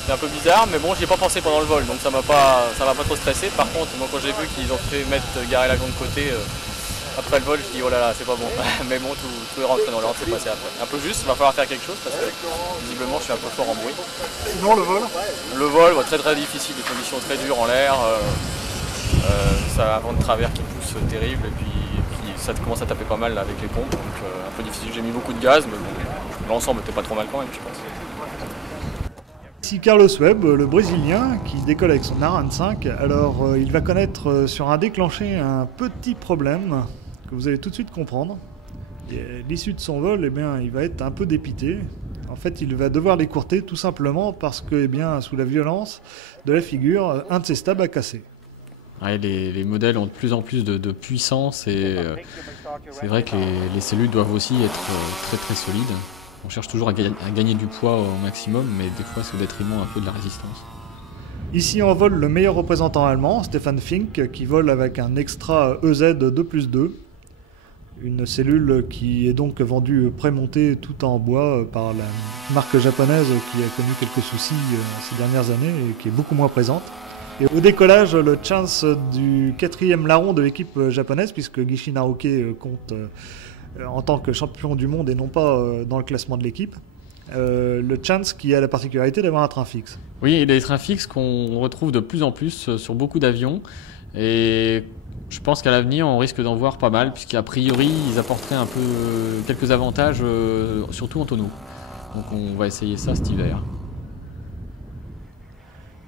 c'était un peu bizarre, mais bon, j'y ai pas pensé pendant le vol, donc ça m'a pas trop stressé. Par contre, moi, quand j'ai vu qu'ils ont fait garer l'avion de côté après le vol, je dis oh là là, c'est pas bon. Mais bon, tout est rentré dans l'ordre, c'est passé après. Un peu juste, il va falloir faire quelque chose parce que visiblement, je suis un peu fort en bruit. Sinon, le vol? Le vol, très difficile, des conditions très dures en l'air. Ça a un vent de travers qui pousse terrible et puis ça commence à taper pas mal là, avec les pompes, donc un peu difficile. J'ai mis beaucoup de gaz, mais bon, l'ensemble était pas trop mal quand même, je pense. Ici Carlos Webb, le Brésilien, qui décolle avec son Aran 5. Alors il va connaître sur un déclenché un petit problème que vous allez tout de suite comprendre. Et à l'issue de son vol, eh bien, il va être un peu dépité. En fait, il va devoir l'écourter tout simplement parce que, eh bien, sous la violence de la figure, un de ses stabs a cassé. Ouais, les modèles ont de plus en plus de puissance et c'est vrai que les cellules doivent aussi être très très solides. On cherche toujours à gagner du poids au maximum, mais des fois c'est au détriment un peu de la résistance. Ici en vol le meilleur représentant allemand, Stefan Fink, qui vole avec un extra EZ 2+2. Une cellule qui est donc vendue prémontée tout en bois par la marque japonaise qui a connu quelques soucis ces dernières années et qui est beaucoup moins présente. Et au décollage, le chance du 4e larron de l'équipe japonaise, puisque Gishi Naoke compte en tant que champion du monde et non pas dans le classement de l'équipe. Le chance qui a la particularité d'avoir un train fixe. Oui, il y a des trains fixes qu'on retrouve de plus en plus sur beaucoup d'avions. Et je pense qu'à l'avenir, on risque d'en voir pas mal, puisqu'a priori, ils apporteraient un peu quelques avantages, surtout en tonneau. Donc on va essayer ça cet hiver.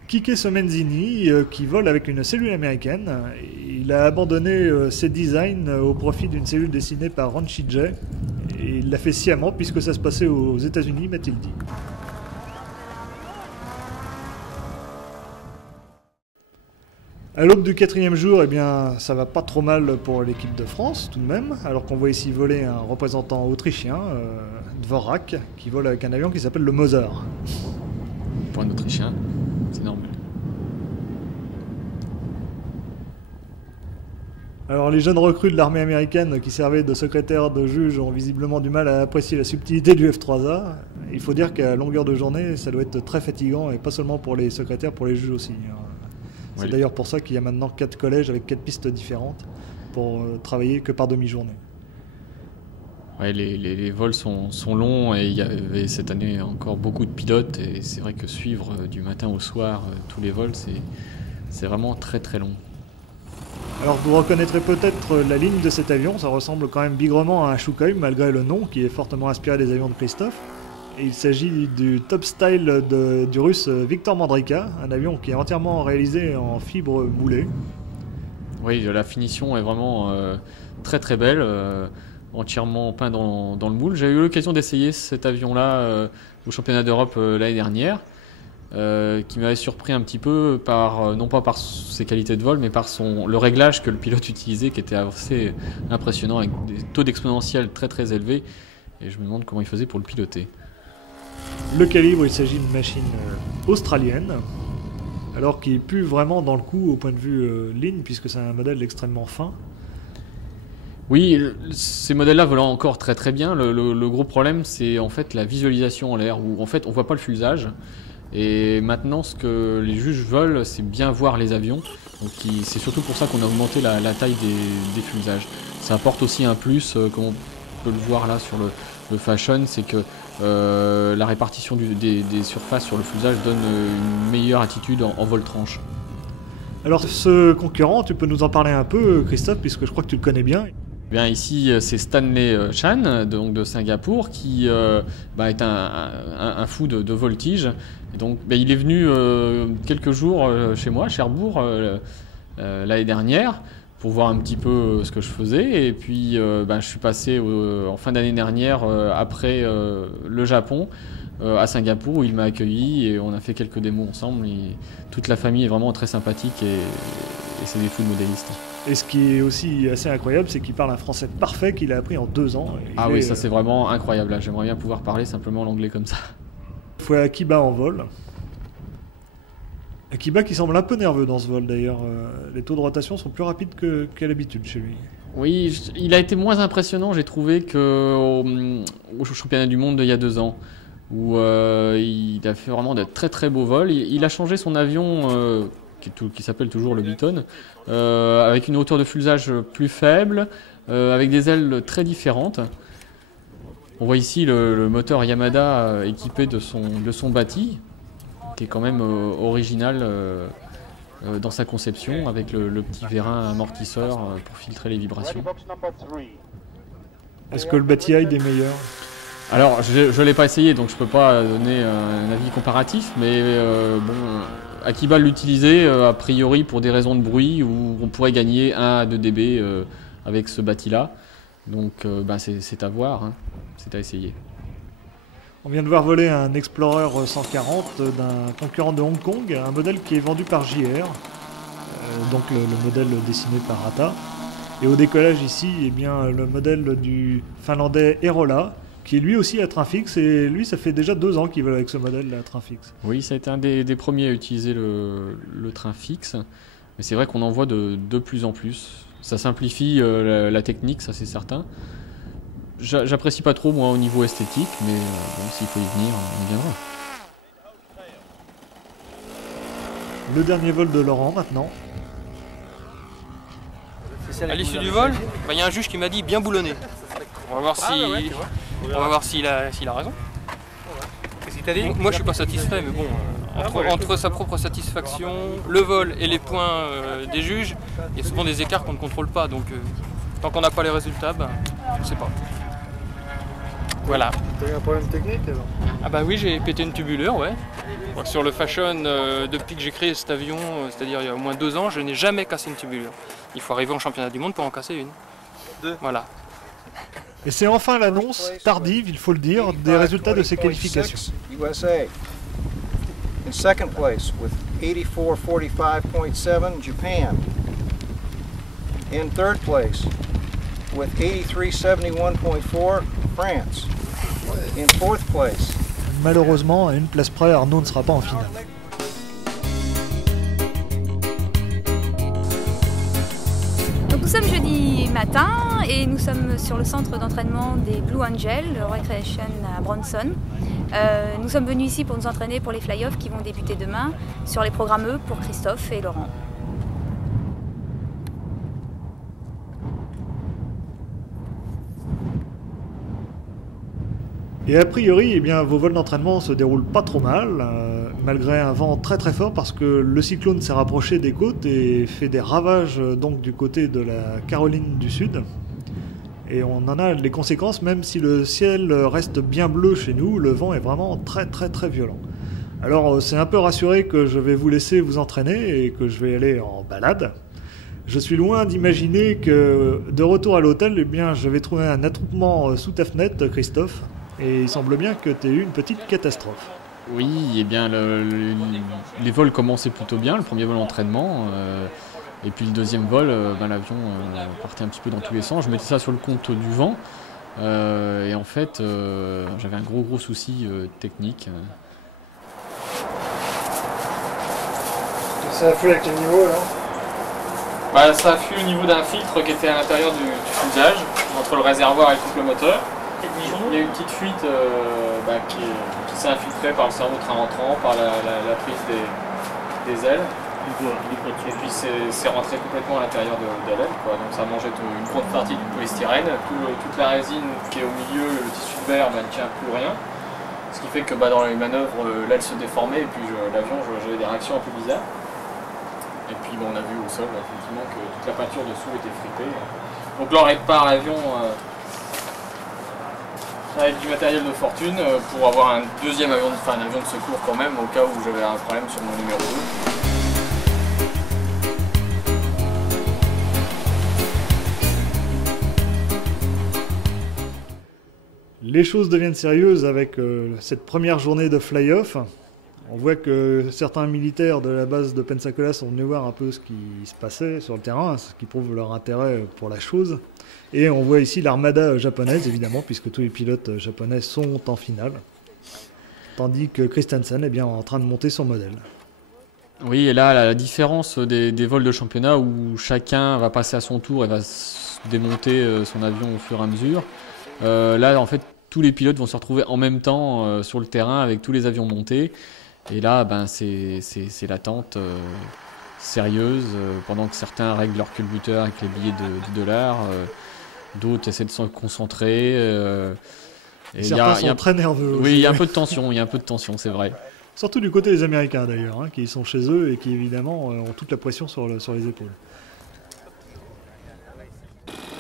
Kike Somenzini, qui vole avec une cellule américaine. Il a abandonné ses designs au profit d'une cellule dessinée par Ron Shijie. Et il l'a fait sciemment puisque ça se passait aux États-Unis, m'a-t-il dit. À l'aube du 4e jour, eh bien, ça va pas trop mal pour l'équipe de France tout de même, alors qu'on voit ici voler un représentant autrichien, Dvorak, qui vole avec un avion qui s'appelle le Moser. Pour un Autrichien, c'est normal. Alors les jeunes recrues de l'armée américaine qui servaient de secrétaires de juges ont visiblement du mal à apprécier la subtilité du F3A. Il faut dire qu'à longueur de journée, ça doit être très fatigant, et pas seulement pour les secrétaires, pour les juges aussi. C'est Oui. d'ailleurs pour ça qu'il y a maintenant 4 collèges avec 4 pistes différentes pour travailler que par demi-journée. Ouais, les vols sont longs et il y avait cette année encore beaucoup de pilotes et c'est vrai que suivre du matin au soir tous les vols, c'est vraiment très très long. Alors vous reconnaîtrez peut-être la ligne de cet avion, ça ressemble quand même bigrement à un Sukhoi malgré le nom qui est fortement inspiré des avions de Christophe. Et il s'agit du top style du russe Viktor Mandrika, un avion qui est entièrement réalisé en fibre moulée. Oui, la finition est vraiment très très belle, entièrement peint dans le moule. J'ai eu l'occasion d'essayer cet avion-là au championnat d'Europe l'année dernière. Qui m'avait surpris un petit peu, non pas par ses qualités de vol, mais par le réglage que le pilote utilisait, qui était assez impressionnant, avec des taux d'exponentiel très très élevés. Et je me demande comment il faisait pour le piloter. Le calibre, il s'agit d'une machine australienne, alors qui est plus vraiment dans le coup au point de vue ligne, puisque c'est un modèle extrêmement fin. Oui, ces modèles-là volent encore très très bien. Le gros problème, c'est en fait la visualisation en l'air, où en fait on voit pas le fuselage. Et maintenant, ce que les juges veulent, c'est bien voir les avions. Donc, c'est surtout pour ça qu'on a augmenté la taille des fuselages. Ça apporte aussi un plus, comme on peut le voir là sur le Fashion, c'est que la répartition des surfaces sur le fuselage donne une meilleure attitude en vol tranche. Alors, ce concurrent, tu peux nous en parler un peu, Christophe, puisque je crois que tu le connais bien. Bien, ici, c'est Stanley Chan, donc de Singapour, qui est un fou de voltige. Et donc, il est venu quelques jours chez moi, à Cherbourg, l'année dernière, pour voir un petit peu ce que je faisais. Et puis, je suis passé en fin d'année dernière, après le Japon, à Singapour, où il m'a accueilli et on a fait quelques démos ensemble. Et toute la famille est vraiment très sympathique et c'est des fous de modélistes. Et ce qui est aussi assez incroyable, c'est qu'il parle un français parfait qu'il a appris en 2 ans. Ah oui, ça c'est vraiment incroyable. Là, j'aimerais bien pouvoir parler simplement l'anglais comme ça. Il faut Akiba en vol. Akiba qui semble un peu nerveux dans ce vol d'ailleurs. Les taux de rotation sont plus rapides qu'à l'habitude chez lui. Oui, il a été moins impressionnant, j'ai trouvé, qu'au championnat du monde d'il y a 2 ans. Où il a fait vraiment de très très beaux vols. Il a changé son avion, qui s'appelle toujours le Beaton, avec une hauteur de fuselage plus faible, avec des ailes très différentes. On voit ici le moteur Yamada équipé de son bâti, qui est quand même original dans sa conception, avec le petit vérin amortisseur pour filtrer les vibrations. Est-ce que le Batihide est meilleur ? Alors, je ne l'ai pas essayé, donc je ne peux pas donner un avis comparatif, mais Akiba l'utilisait a priori pour des raisons de bruit, où on pourrait gagner 1 à 2 dB avec ce bâti-là. Donc c'est à voir, hein. C'est à essayer. On vient de voir voler un Explorer 140 d'un concurrent de Hong Kong, un modèle qui est vendu par JR, donc le modèle dessiné par Rata. Et au décollage ici, eh bien, le modèle du finlandais Erola, qui est lui aussi à train fixe, et lui ça fait déjà 2 ans qu'il vole avec ce modèle à train fixe. Oui, ça a été un des premiers à utiliser le train fixe, mais c'est vrai qu'on en voit de plus en plus. Ça simplifie la technique, ça c'est certain. J'apprécie pas trop moi au niveau esthétique, mais bon, s'il faut y venir, on viendra. Le dernier vol de Laurent maintenant. À l'issue du vol, y a un juge qui m'a dit bien boulonné. On va voir s'il a raison. Qu'est-ce qu'il t'a dit? Moi je suis pas satisfait, mais bon, entre sa propre satisfaction, le vol et les points des juges, il y a souvent des écarts qu'on ne contrôle pas, donc tant qu'on n'a pas les résultats, je sais pas. Voilà. T'as eu un problème technique alors? Ah bah oui, j'ai pété une tubulure, ouais. Sur le Fashion, depuis que j'ai créé cet avion, c'est-à-dire il y a au moins 2 ans, je n'ai jamais cassé une tubulure. Il faut arriver en championnat du monde pour en casser une. 2. Voilà. Et c'est enfin l'annonce, tardive, il faut le dire, des résultats de ces qualifications. USA. In second place with 84.45.7, Japan. In third place with 83.71.4, France. In fourth place. Malheureusement, à une place près, Arnaud ne sera pas en finale. Donc nous sommes jeudi matin et nous sommes sur le centre d'entraînement des Blue Angels, le Recreation à Bronson. Nous sommes venus ici pour nous entraîner pour les fly-offs qui vont débuter demain sur les programmes E pour Christophe et Laurent. Et a priori, eh bien, vos vols d'entraînement se déroulent pas trop mal, malgré un vent très très fort parce que le cyclone s'est rapproché des côtes et fait des ravages donc du côté de la Caroline du Sud. Et on en a les conséquences, même si le ciel reste bien bleu chez nous, le vent est vraiment très très très violent. Alors c'est un peu rassuré que je vais vous laisser vous entraîner et que je vais aller en balade. Je suis loin d'imaginer que de retour à l'hôtel, eh bien, je vais trouver un attroupement sous ta fenêtre, Christophe. Et il semble bien que tu aies eu une petite catastrophe. Oui, eh bien les vols commençaient plutôt bien, le premier vol entraînement. Et puis le deuxième vol, l'avion partait un petit peu dans tous les sens. Je mettais ça sur le compte du vent. Et en fait, j'avais un gros souci technique. Ça a fui à quel niveau là? Ça a fui au niveau d'un filtre qui était à l'intérieur du fusage, entre le réservoir et le couple moteur. Il y a eu une petite fuite qui s'est infiltrée par le cerveau train rentrant, par la prise des ailes. Et puis c'est rentré complètement à l'intérieur de l'aile, donc ça a mangé une grande partie du polystyrène. Toute la résine qui est au milieu, le tissu de verre, ne tient plus rien. Ce qui fait que dans les manœuvres, l'aile se déformait et puis l'avion, j'avais des réactions un peu bizarres. Et puis on a vu au sol effectivement que toute la peinture dessous était fripée. Donc là on répare l'avion avec du matériel de fortune pour avoir un deuxième avion, un avion de secours quand même au cas où j'avais un problème sur mon numéro 2. Les choses deviennent sérieuses avec cette première journée de fly-off. On voit que certains militaires de la base de Pensacola sont venus voir un peu ce qui se passait sur le terrain, ce qui prouve leur intérêt pour la chose. Et on voit ici l'armada japonaise, évidemment, puisque tous les pilotes japonais sont en finale. Tandis que Christensen est bien en train de monter son modèle. Oui, et là, la différence des vols de championnat où chacun va passer à son tour et va démonter son avion au fur et à mesure. Là, en fait, tous les pilotes vont se retrouver en même temps sur le terrain avec tous les avions montés. Et là, c'est l'attente sérieuse pendant que certains règlent leur culbuteur avec les billets de $. D'autres essaient de se concentrer. Certains sont très nerveux. Oui, il y a un peu de tension, c'est vrai. Surtout du côté des Américains d'ailleurs, qui sont chez eux et qui évidemment ont toute la pression sur les épaules.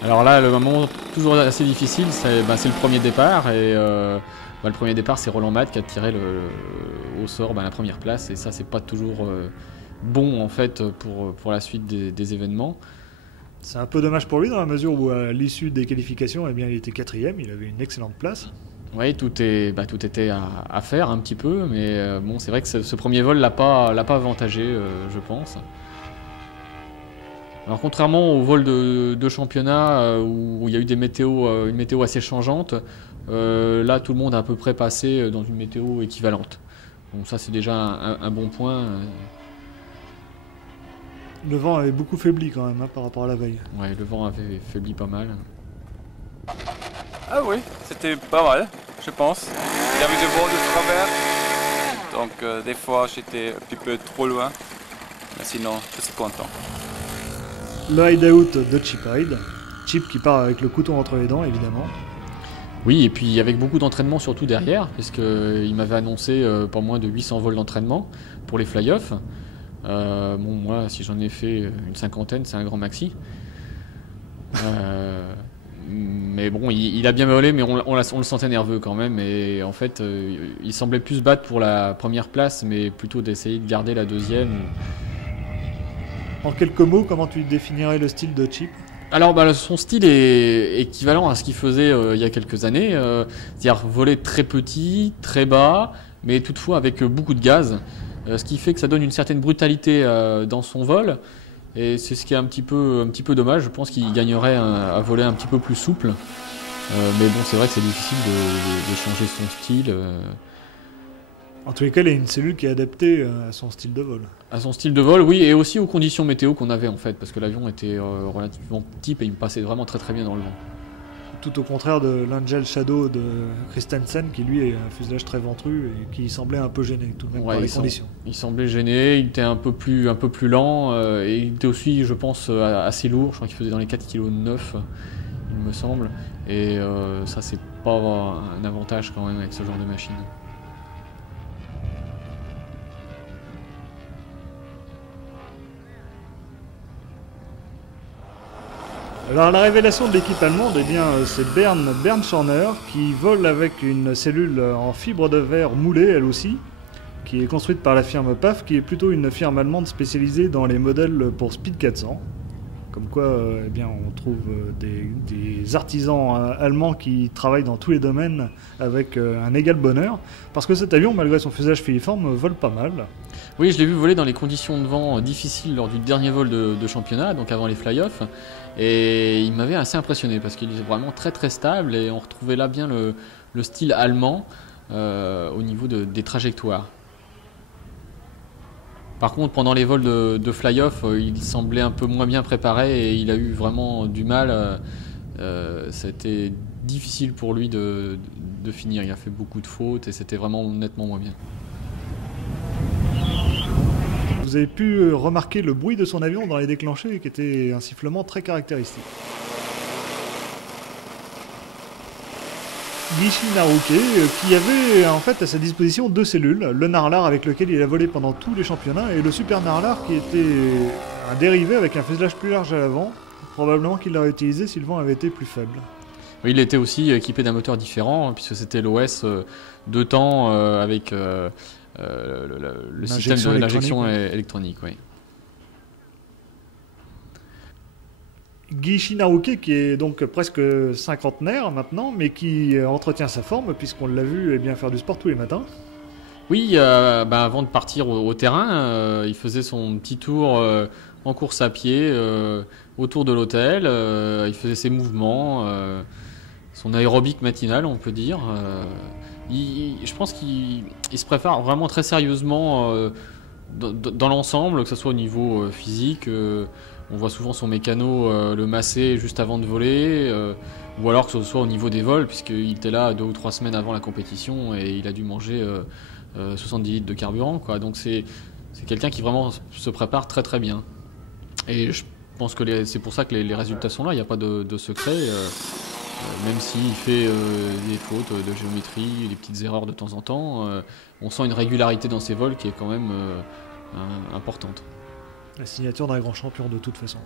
Alors là, le moment toujours assez difficile, c'est le premier départ. Et le premier départ, c'est Roland Matt qui a tiré au sort la première place. Et ça, c'est pas toujours bon en fait pour la suite des événements. C'est un peu dommage pour lui dans la mesure où à l'issue des qualifications, eh bien, il était 4e, il avait une excellente place. Oui, tout était à faire un petit peu, mais bon, c'est vrai que ce premier vol l'a pas avantagé, je pense. Alors contrairement au vol de championnat où il y a eu une météo assez changeante, là tout le monde a à peu près passé dans une météo équivalente. Donc ça c'est déjà un bon point. Le vent avait beaucoup faibli quand même par rapport à la veille. Ouais, le vent avait faibli pas mal. Ah oui, c'était pas mal, je pense. Il y avait du vent de travers, donc des fois j'étais un petit peu trop loin, mais sinon je suis content. Le hideout de Chip-Hide. Chip qui part avec le couteau entre les dents, évidemment. Oui, et puis avec beaucoup d'entraînement surtout derrière, puisqu'il m'avait annoncé pas moins de 800 vols d'entraînement pour les fly-off. Bon, moi, si j'en ai fait une cinquantaine, c'est un grand maxi. Mais bon, il a bien volé, mais on le sentait nerveux quand même. Et en fait, il semblait plus se battre pour la première place, mais plutôt d'essayer de garder la deuxième. En quelques mots, comment tu définirais le style de Chip? Alors son style est équivalent à ce qu'il faisait il y a quelques années, c'est-à-dire voler très petit, très bas, mais toutefois avec beaucoup de gaz, ce qui fait que ça donne une certaine brutalité dans son vol, et c'est ce qui est un petit peu dommage. Je pense qu'il gagnerait à voler un petit peu plus souple, mais bon, c'est vrai que c'est difficile de changer son style. En tous les cas, il y a une cellule qui est adaptée à son style de vol. À son style de vol, oui, et aussi aux conditions météo qu'on avait en fait, parce que l'avion était relativement petit et il me passait vraiment très très bien dans le vent. Tout au contraire de l'Angel Shadow de Christensen, qui lui est un fuselage très ventru et qui semblait un peu gêné tout de même par les conditions. Il semblait gêné, il était un peu plus lent, et il était aussi, je pense, assez lourd. Je crois qu'il faisait dans les 4,9 kg, il me semble, et ça c'est pas un avantage quand même avec ce genre de machine. Alors la révélation de l'équipe allemande, eh bien, c'est Bernd Schörner qui vole avec une cellule en fibre de verre moulée elle aussi, qui est construite par la firme PAF, qui est plutôt une firme allemande spécialisée dans les modèles pour Speed 400. Comme quoi, eh bien, on trouve des artisans allemands qui travaillent dans tous les domaines avec un égal bonheur, parce que cet avion, malgré son fuselage filiforme, vole pas mal. Oui, je l'ai vu voler dans les conditions de vent difficiles lors du dernier vol de championnat, donc avant les fly-off, et il m'avait assez impressionné parce qu'il est vraiment très très stable et on retrouvait là bien le style allemand au niveau des trajectoires. Par contre, pendant les vols de fly-off, il semblait un peu moins bien préparé et il a eu vraiment du mal. C'était difficile pour lui de finir. Il a fait beaucoup de fautes et c'était vraiment nettement moins bien. Vous avez pu remarquer le bruit de son avion dans les déclenchés, qui était un sifflement très caractéristique. Gishi Naruke, qui avait en fait à sa disposition deux cellules, le Narlar avec lequel il a volé pendant tous les championnats, et le Super Narlar qui était un dérivé avec un fuselage plus large à l'avant, probablement qu'il l'aurait utilisé si le vent avait été plus faible. Oui, il était aussi équipé d'un moteur différent, puisque c'était l'OS 2 temps avec le système de l'injection électronique. Oui. Gishi Naruke, qui est donc presque cinquantenaire maintenant, mais qui entretient sa forme, puisqu'on l'a vu bien, faire du sport tous les matins. Oui, avant de partir au terrain, il faisait son petit tour en course à pied autour de l'hôtel, il faisait ses mouvements, son aérobic matinal, on peut dire. Je pense qu'il se prépare vraiment très sérieusement dans l'ensemble, que ce soit au niveau physique. On voit souvent son mécano le masser juste avant de voler, ou alors que ce soit au niveau des vols, puisqu'il était là 2 ou 3 semaines avant la compétition et il a dû manger 70 litres de carburant, quoi. Donc c'est quelqu'un qui vraiment se prépare très très bien. Et je pense que c'est pour ça que les résultats sont là, il n'y a pas de secret. Même s'il fait des fautes de géométrie, des petites erreurs de temps en temps, on sent une régularité dans ses vols qui est quand même importante. La signature d'un grand champion de toute façon.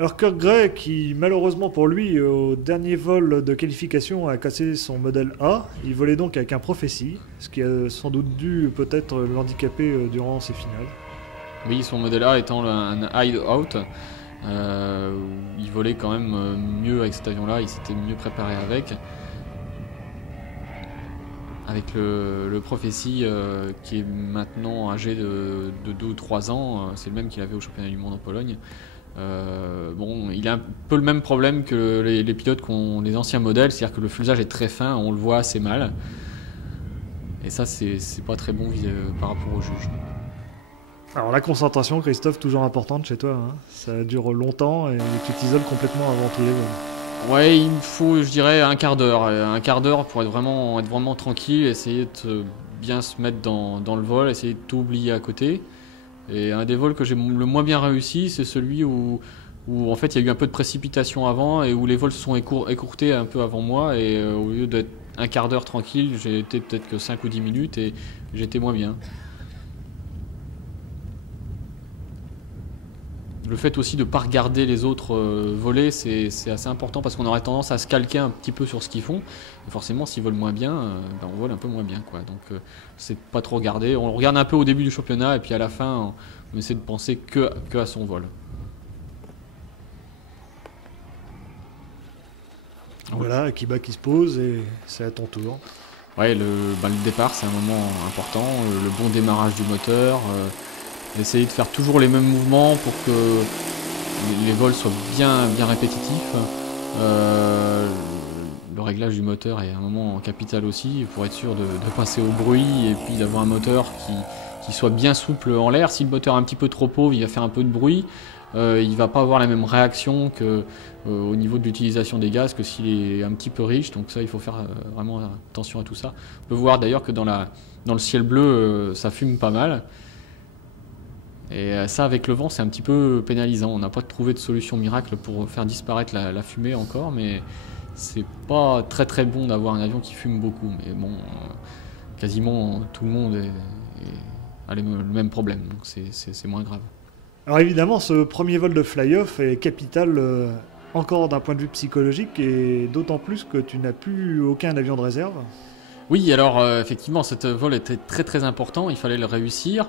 Alors Kirk Gray, qui malheureusement pour lui, au dernier vol de qualification, a cassé son modèle A, il volait donc avec un Prophecy, ce qui a sans doute dû peut-être l'handicaper durant ses finales. Oui, son modèle A étant un hideout, Il volait quand même mieux avec cet avion-là, il s'était mieux préparé avec. Avec le Prophétie qui est maintenant âgé de 2 ou 3 ans, c'est le même qu'il avait au championnat du monde en Pologne. Bon, il a un peu le même problème que les pilotes qui ont les anciens modèles, c'est-à-dire que le fuselage est très fin, on le voit assez mal. Et ça, c'est pas très bon par rapport au juge. Alors la concentration, Christophe, toujours importante chez toi, hein. Ça dure longtemps et tu t'isoles complètement avant tous les vols. Ouais, il me faut, je dirais, un quart d'heure pour être vraiment tranquille, essayer de bien se mettre dans le vol, essayer de tout oublier à côté. Et un des vols que j'ai le moins bien réussi, c'est celui où en fait il y a eu un peu de précipitation avant et où les vols se sont écourtés un peu avant moi, et au lieu d'être un quart d'heure tranquille, j'ai été peut-être que 5 ou 10 minutes et j'étais moins bien. Le fait aussi de ne pas regarder les autres voler, c'est assez important parce qu'on aurait tendance à se calquer un petit peu sur ce qu'ils font. Et forcément, s'ils volent moins bien, on vole un peu moins bien, quoi. Donc, c'est pas trop regarder. On regarde un peu au début du championnat et puis à la fin, on essaie de penser que à son vol. Voilà, Akiba qui se pose et c'est à ton tour. Ouais, le départ, c'est un moment important. Le bon démarrage du moteur. Essayer de faire toujours les mêmes mouvements pour que les vols soient bien répétitifs. Le réglage du moteur est un moment capital aussi pour être sûr de passer au bruit et puis d'avoir un moteur qui soit bien souple en l'air. Si le moteur est un petit peu trop pauvre, il va faire un peu de bruit. Il ne va pas avoir la même réaction au niveau de l'utilisation des gaz que s'il est un petit peu riche. Donc ça, il faut faire vraiment attention à tout ça. On peut voir d'ailleurs que dans le ciel bleu, ça fume pas mal. Et ça, avec le vent, c'est un petit peu pénalisant. On n'a pas trouvé de solution miracle pour faire disparaître la fumée encore, mais c'est pas très bon d'avoir un avion qui fume beaucoup. Mais bon, quasiment tout le monde a le même problème, donc c'est moins grave. Alors évidemment, ce premier vol de fly-off est capital encore d'un point de vue psychologique, et d'autant plus que tu n'as plus aucun avion de réserve. Oui, alors effectivement, ce vol était très important, il fallait le réussir.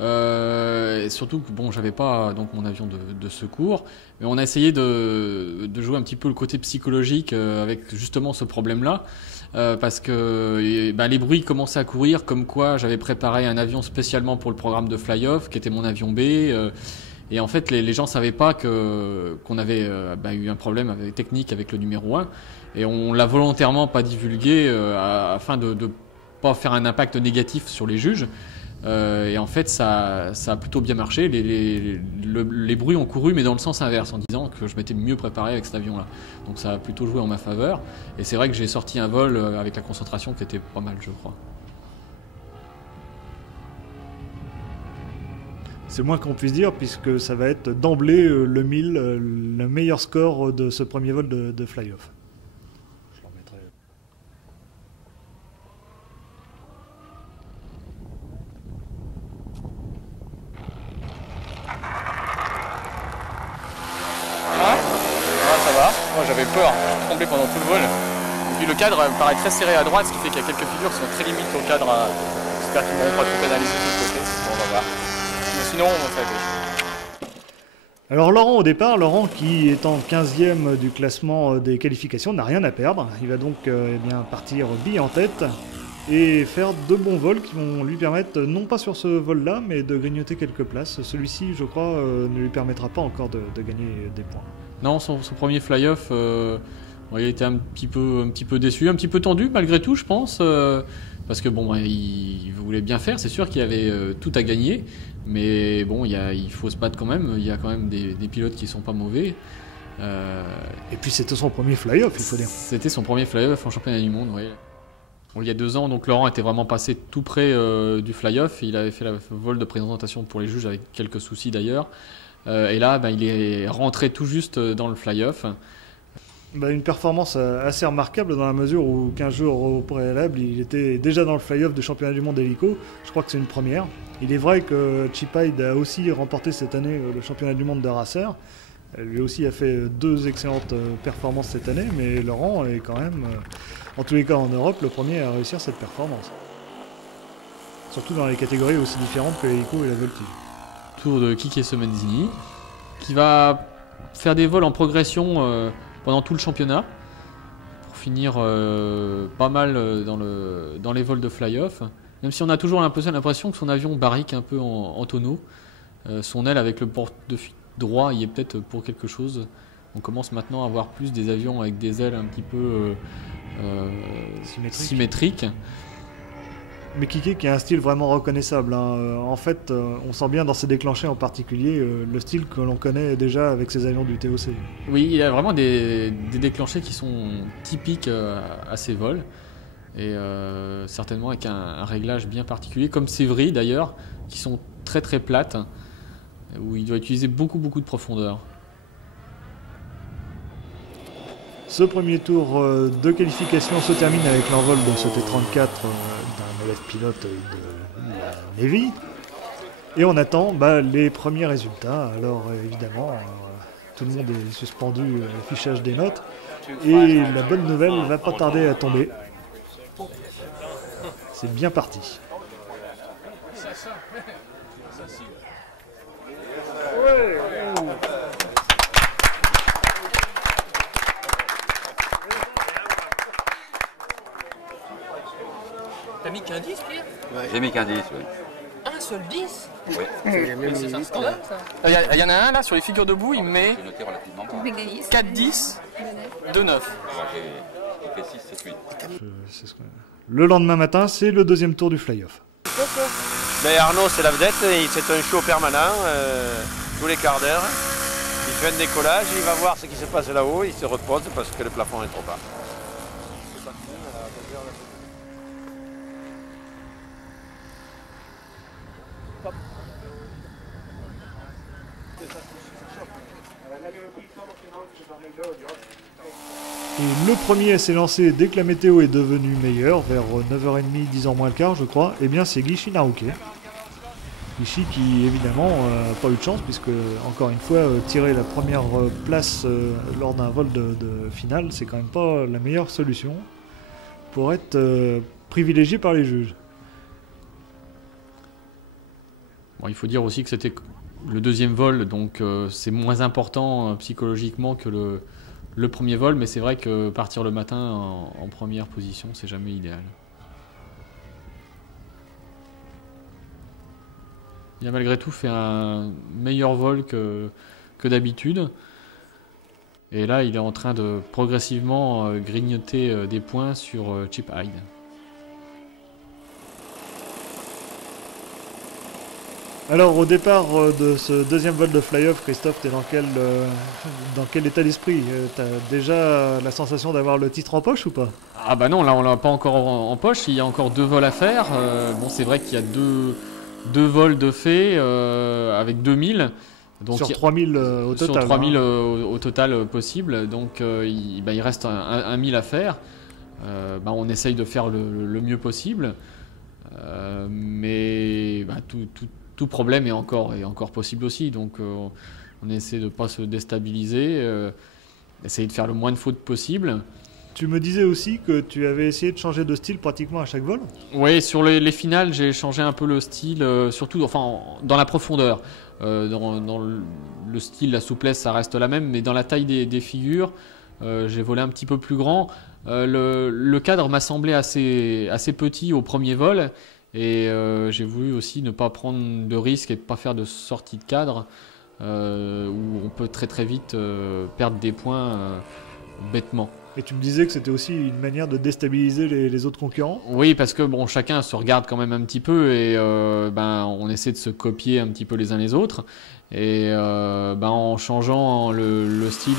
Et surtout que bon, j'avais pas donc mon avion de secours, mais on a essayé de jouer un petit peu le côté psychologique avec justement ce problème-là, parce que les bruits commençaient à courir, comme quoi j'avais préparé un avion spécialement pour le programme de fly-off, qui était mon avion B, et en fait les gens savaient pas qu'on avait eu un problème technique avec le numéro 1, et on l'a volontairement pas divulgué afin de pas faire un impact négatif sur les juges. Et en fait, ça a plutôt bien marché. Les bruits ont couru, mais dans le sens inverse, en disant que je m'étais mieux préparé avec cet avion-là. Donc ça a plutôt joué en ma faveur. Et c'est vrai que j'ai sorti un vol avec la concentration qui était pas mal, je crois. C'est moins qu'on puisse dire, puisque ça va être d'emblée le 1000, le meilleur score de ce premier vol de fly-off. Moi j'avais peur, je tremblais pendant tout le vol. Et puis le cadre me paraît très serré à droite, ce qui fait qu'il y a quelques figures qui sont très limites au cadre. J'espère qu'ils ne vont pas tout analyser de ce côté. Bon, on va voir. Mais sinon, ça a été. Alors Laurent, au départ, Laurent qui est en 15e du classement des qualifications, n'a rien à perdre. Il va donc partir bille en tête et faire de bons vols qui vont lui permettre, non pas sur ce vol-là, mais de grignoter quelques places. Celui-ci, je crois, ne lui permettra pas encore de gagner des points. Non, son premier fly-off, il était un petit peu déçu, un petit peu tendu malgré tout, je pense, parce que bon, il voulait bien faire. C'est sûr qu'il avait tout à gagner, mais bon, il faut se battre quand même. Il y a quand même des pilotes qui sont pas mauvais. Et puis c'était son premier fly-off, il faut dire. C'était son premier fly-off en championnat du monde, oui. Bon, il y a 2 ans, donc Laurent était vraiment passé tout près du fly-off. Il avait fait le vol de présentation pour les juges avec quelques soucis d'ailleurs. Et là, il est rentré tout juste dans le fly-off. Une performance assez remarquable dans la mesure où 15 jours au préalable, il était déjà dans le fly-off du championnat du monde hélico. Je crois que c'est une première. Il est vrai que Chip Hyde a aussi remporté cette année le championnat du monde de racer. Lui aussi a fait 2 excellentes performances cette année, mais Laurent est quand même, en tous les cas en Europe, le premier à réussir cette performance. Surtout dans les catégories aussi différentes que l'hélico et la voltige. Tour de Kike Semenzini, qui va faire des vols en progression pendant tout le championnat, pour finir pas mal dans les vols de fly-off, même si on a toujours l'impression que son avion barrique un peu en tonneau. Son aile avec le porte-de-fuite droit y est peut-être pour quelque chose. On commence maintenant à avoir plus des avions avec des ailes un petit peu symétriques. Mais Kike qui a un style vraiment reconnaissable, hein. En fait, on sent bien dans ses déclenchés en particulier le style que l'on connaît déjà avec ses avions du TOC. Oui, il y a vraiment des déclenchés qui sont typiques à ces vols. Et certainement avec un réglage bien particulier, comme ces vrilles d'ailleurs, qui sont très très plates, où il doit utiliser beaucoup de profondeur. Ce premier tour de qualification se termine avec l'envol de ce T-34 d'un élève pilote de la Navy. Et on attend les premiers résultats. Alors évidemment, tout le monde est suspendu à l'affichage des notes. Et la bonne nouvelle ne va pas tarder à tomber. C'est bien parti. T'as mis qu'un 10, Pierre? J'ai mis qu'un 10, oui. Un seul 10? Oui. C'est un scandale, ça. Il y en a un là sur les figures debout, il met 4 10, 2 9. J'ai fait 6, 7, 8. Le lendemain matin, c'est le deuxième tour du fly-off. Arnaud, c'est la vedette, c'est un show permanent, tous les quarts d'heure. Il fait un décollage, il va voir ce qui se passe là-haut, il se repose parce que le plafond est trop bas. Et le premier à s'est lancé dès que la météo est devenue meilleure, vers 9h30, 10h moins le quart je crois, et bien c'est Gishi Naoke. Gishi qui évidemment n'a pas eu de chance puisque encore une fois tirer la première place lors d'un vol de finale c'est quand même pas la meilleure solution pour être privilégié par les juges. Bon, il faut dire aussi que c'était le deuxième vol, donc c'est moins important psychologiquement que le premier vol, mais c'est vrai que partir le matin en première position, c'est jamais idéal. Il a malgré tout fait un meilleur vol que d'habitude. Et là, il est en train de progressivement grignoter des points sur Chip Hyde. Alors au départ de ce deuxième vol de fly-off, Christophe, t'es dans quel état d'esprit? T'as déjà la sensation d'avoir le titre en poche ou pas? Ah bah non, là on l'a pas encore en poche, il y a encore 2 vols à faire. Bon, c'est vrai qu'il y a deux vols de fait avec 2000. Donc, sur 3000 au total. Sur 3000 au total possible, donc il reste un 1000 à faire. On essaye de faire le mieux possible, mais tout problème est encore possible aussi, donc on essaie de ne pas se déstabiliser, essayer de faire le moins de fautes possible. Tu me disais aussi que tu avais essayé de changer de style pratiquement à chaque vol? Oui, sur les finales, j'ai changé un peu le style, surtout dans la profondeur. Dans le style, la souplesse, ça reste la même, mais dans la taille des figures, j'ai volé un petit peu plus grand. Le cadre m'a semblé assez petit au premier vol, et j'ai voulu aussi ne pas prendre de risques et ne pas faire de sortie de cadre, où on peut très vite perdre des points bêtement. Et tu me disais que c'était aussi une manière de déstabiliser les autres concurrents? Oui, parce que bon, chacun se regarde quand même un petit peu et on essaie de se copier un petit peu les uns les autres. Et en changeant le style,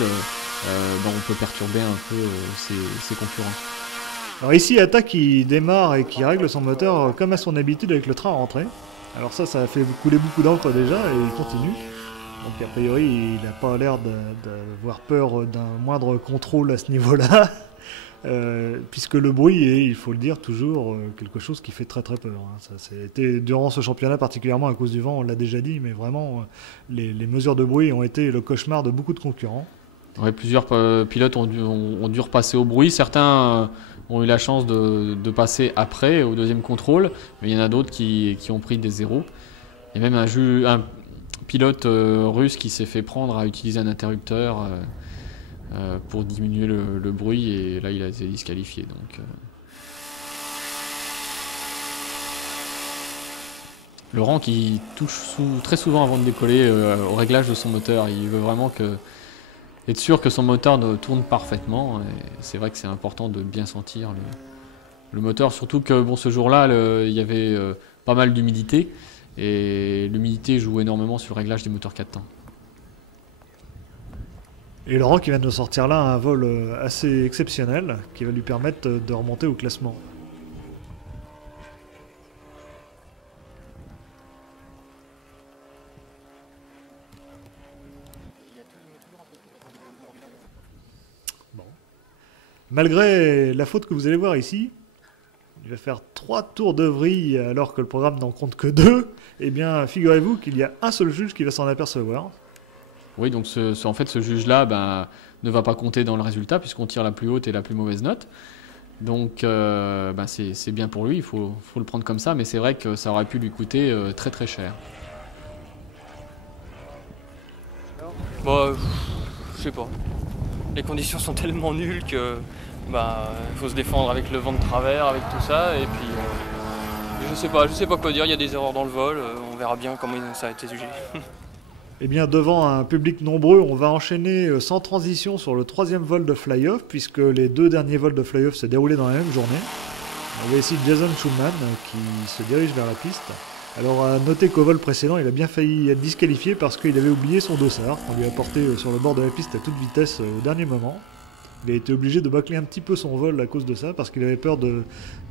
on peut perturber un peu ses concurrents. Alors ici, Atta qui démarre et qui règle son moteur comme à son habitude avec le train à rentrer. Alors ça a fait couler beaucoup d'encre déjà et il continue. Donc a priori, il n'a pas l'air d'avoir peur d'un moindre contrôle à ce niveau-là, puisque le bruit est, il faut le dire, toujours quelque chose qui fait très peur. Hein. Ça a été durant ce championnat, particulièrement à cause du vent, on l'a déjà dit, mais vraiment, les mesures de bruit ont été le cauchemar de beaucoup de concurrents. Ouais, plusieurs pilotes ont dû repasser au bruit. Certains ont eu la chance de passer après, au deuxième contrôle, mais il y en a d'autres qui ont pris des zéros. Il y a même pilote russe qui s'est fait prendre à utiliser un interrupteur pour diminuer le bruit, et là il a été disqualifié. Donc, Laurent qui touche très souvent avant de décoller au réglage de son moteur. Il veut vraiment être sûr que son moteur tourne parfaitement. C'est vrai que c'est important de bien sentir le moteur, surtout que bon, ce jour-là, il y avait pas mal d'humidité, et l'humidité joue énormément sur le réglage des moteurs 4 temps. Et Laurent qui vient de sortir là un vol assez exceptionnel qui va lui permettre de remonter au classement. Bon. Malgré la faute que vous allez voir ici, il va faire 3 tours de vrille alors que le programme n'en compte que 2. Eh bien, figurez-vous qu'il y a un seul juge qui va s'en apercevoir. Oui, donc en fait, ce juge-là ne va pas compter dans le résultat puisqu'on tire la plus haute et la plus mauvaise note. Donc c'est bien pour lui, il faut le prendre comme ça, mais c'est vrai que ça aurait pu lui coûter très très cher. Bon, je sais pas. Les conditions sont tellement nulles que faut se défendre avec le vent de travers, avec tout ça, et puis je sais pas quoi dire, il y a des erreurs dans le vol, on verra bien comment ça a été jugé. Eh bien, devant un public nombreux, on va enchaîner sans transition sur le 3e vol de fly-off, puisque les 2 derniers vols de fly-off se déroulaient dans la même journée. On voit ici Jason Schulman qui se dirige vers la piste. Alors, à noter qu'au vol précédent, il a bien failli être disqualifié parce qu'il avait oublié son dossard, qu'on lui a porté sur le bord de la piste à toute vitesse au dernier moment. Il a été obligé de bâcler un petit peu son vol à cause de ça, parce qu'il avait peur de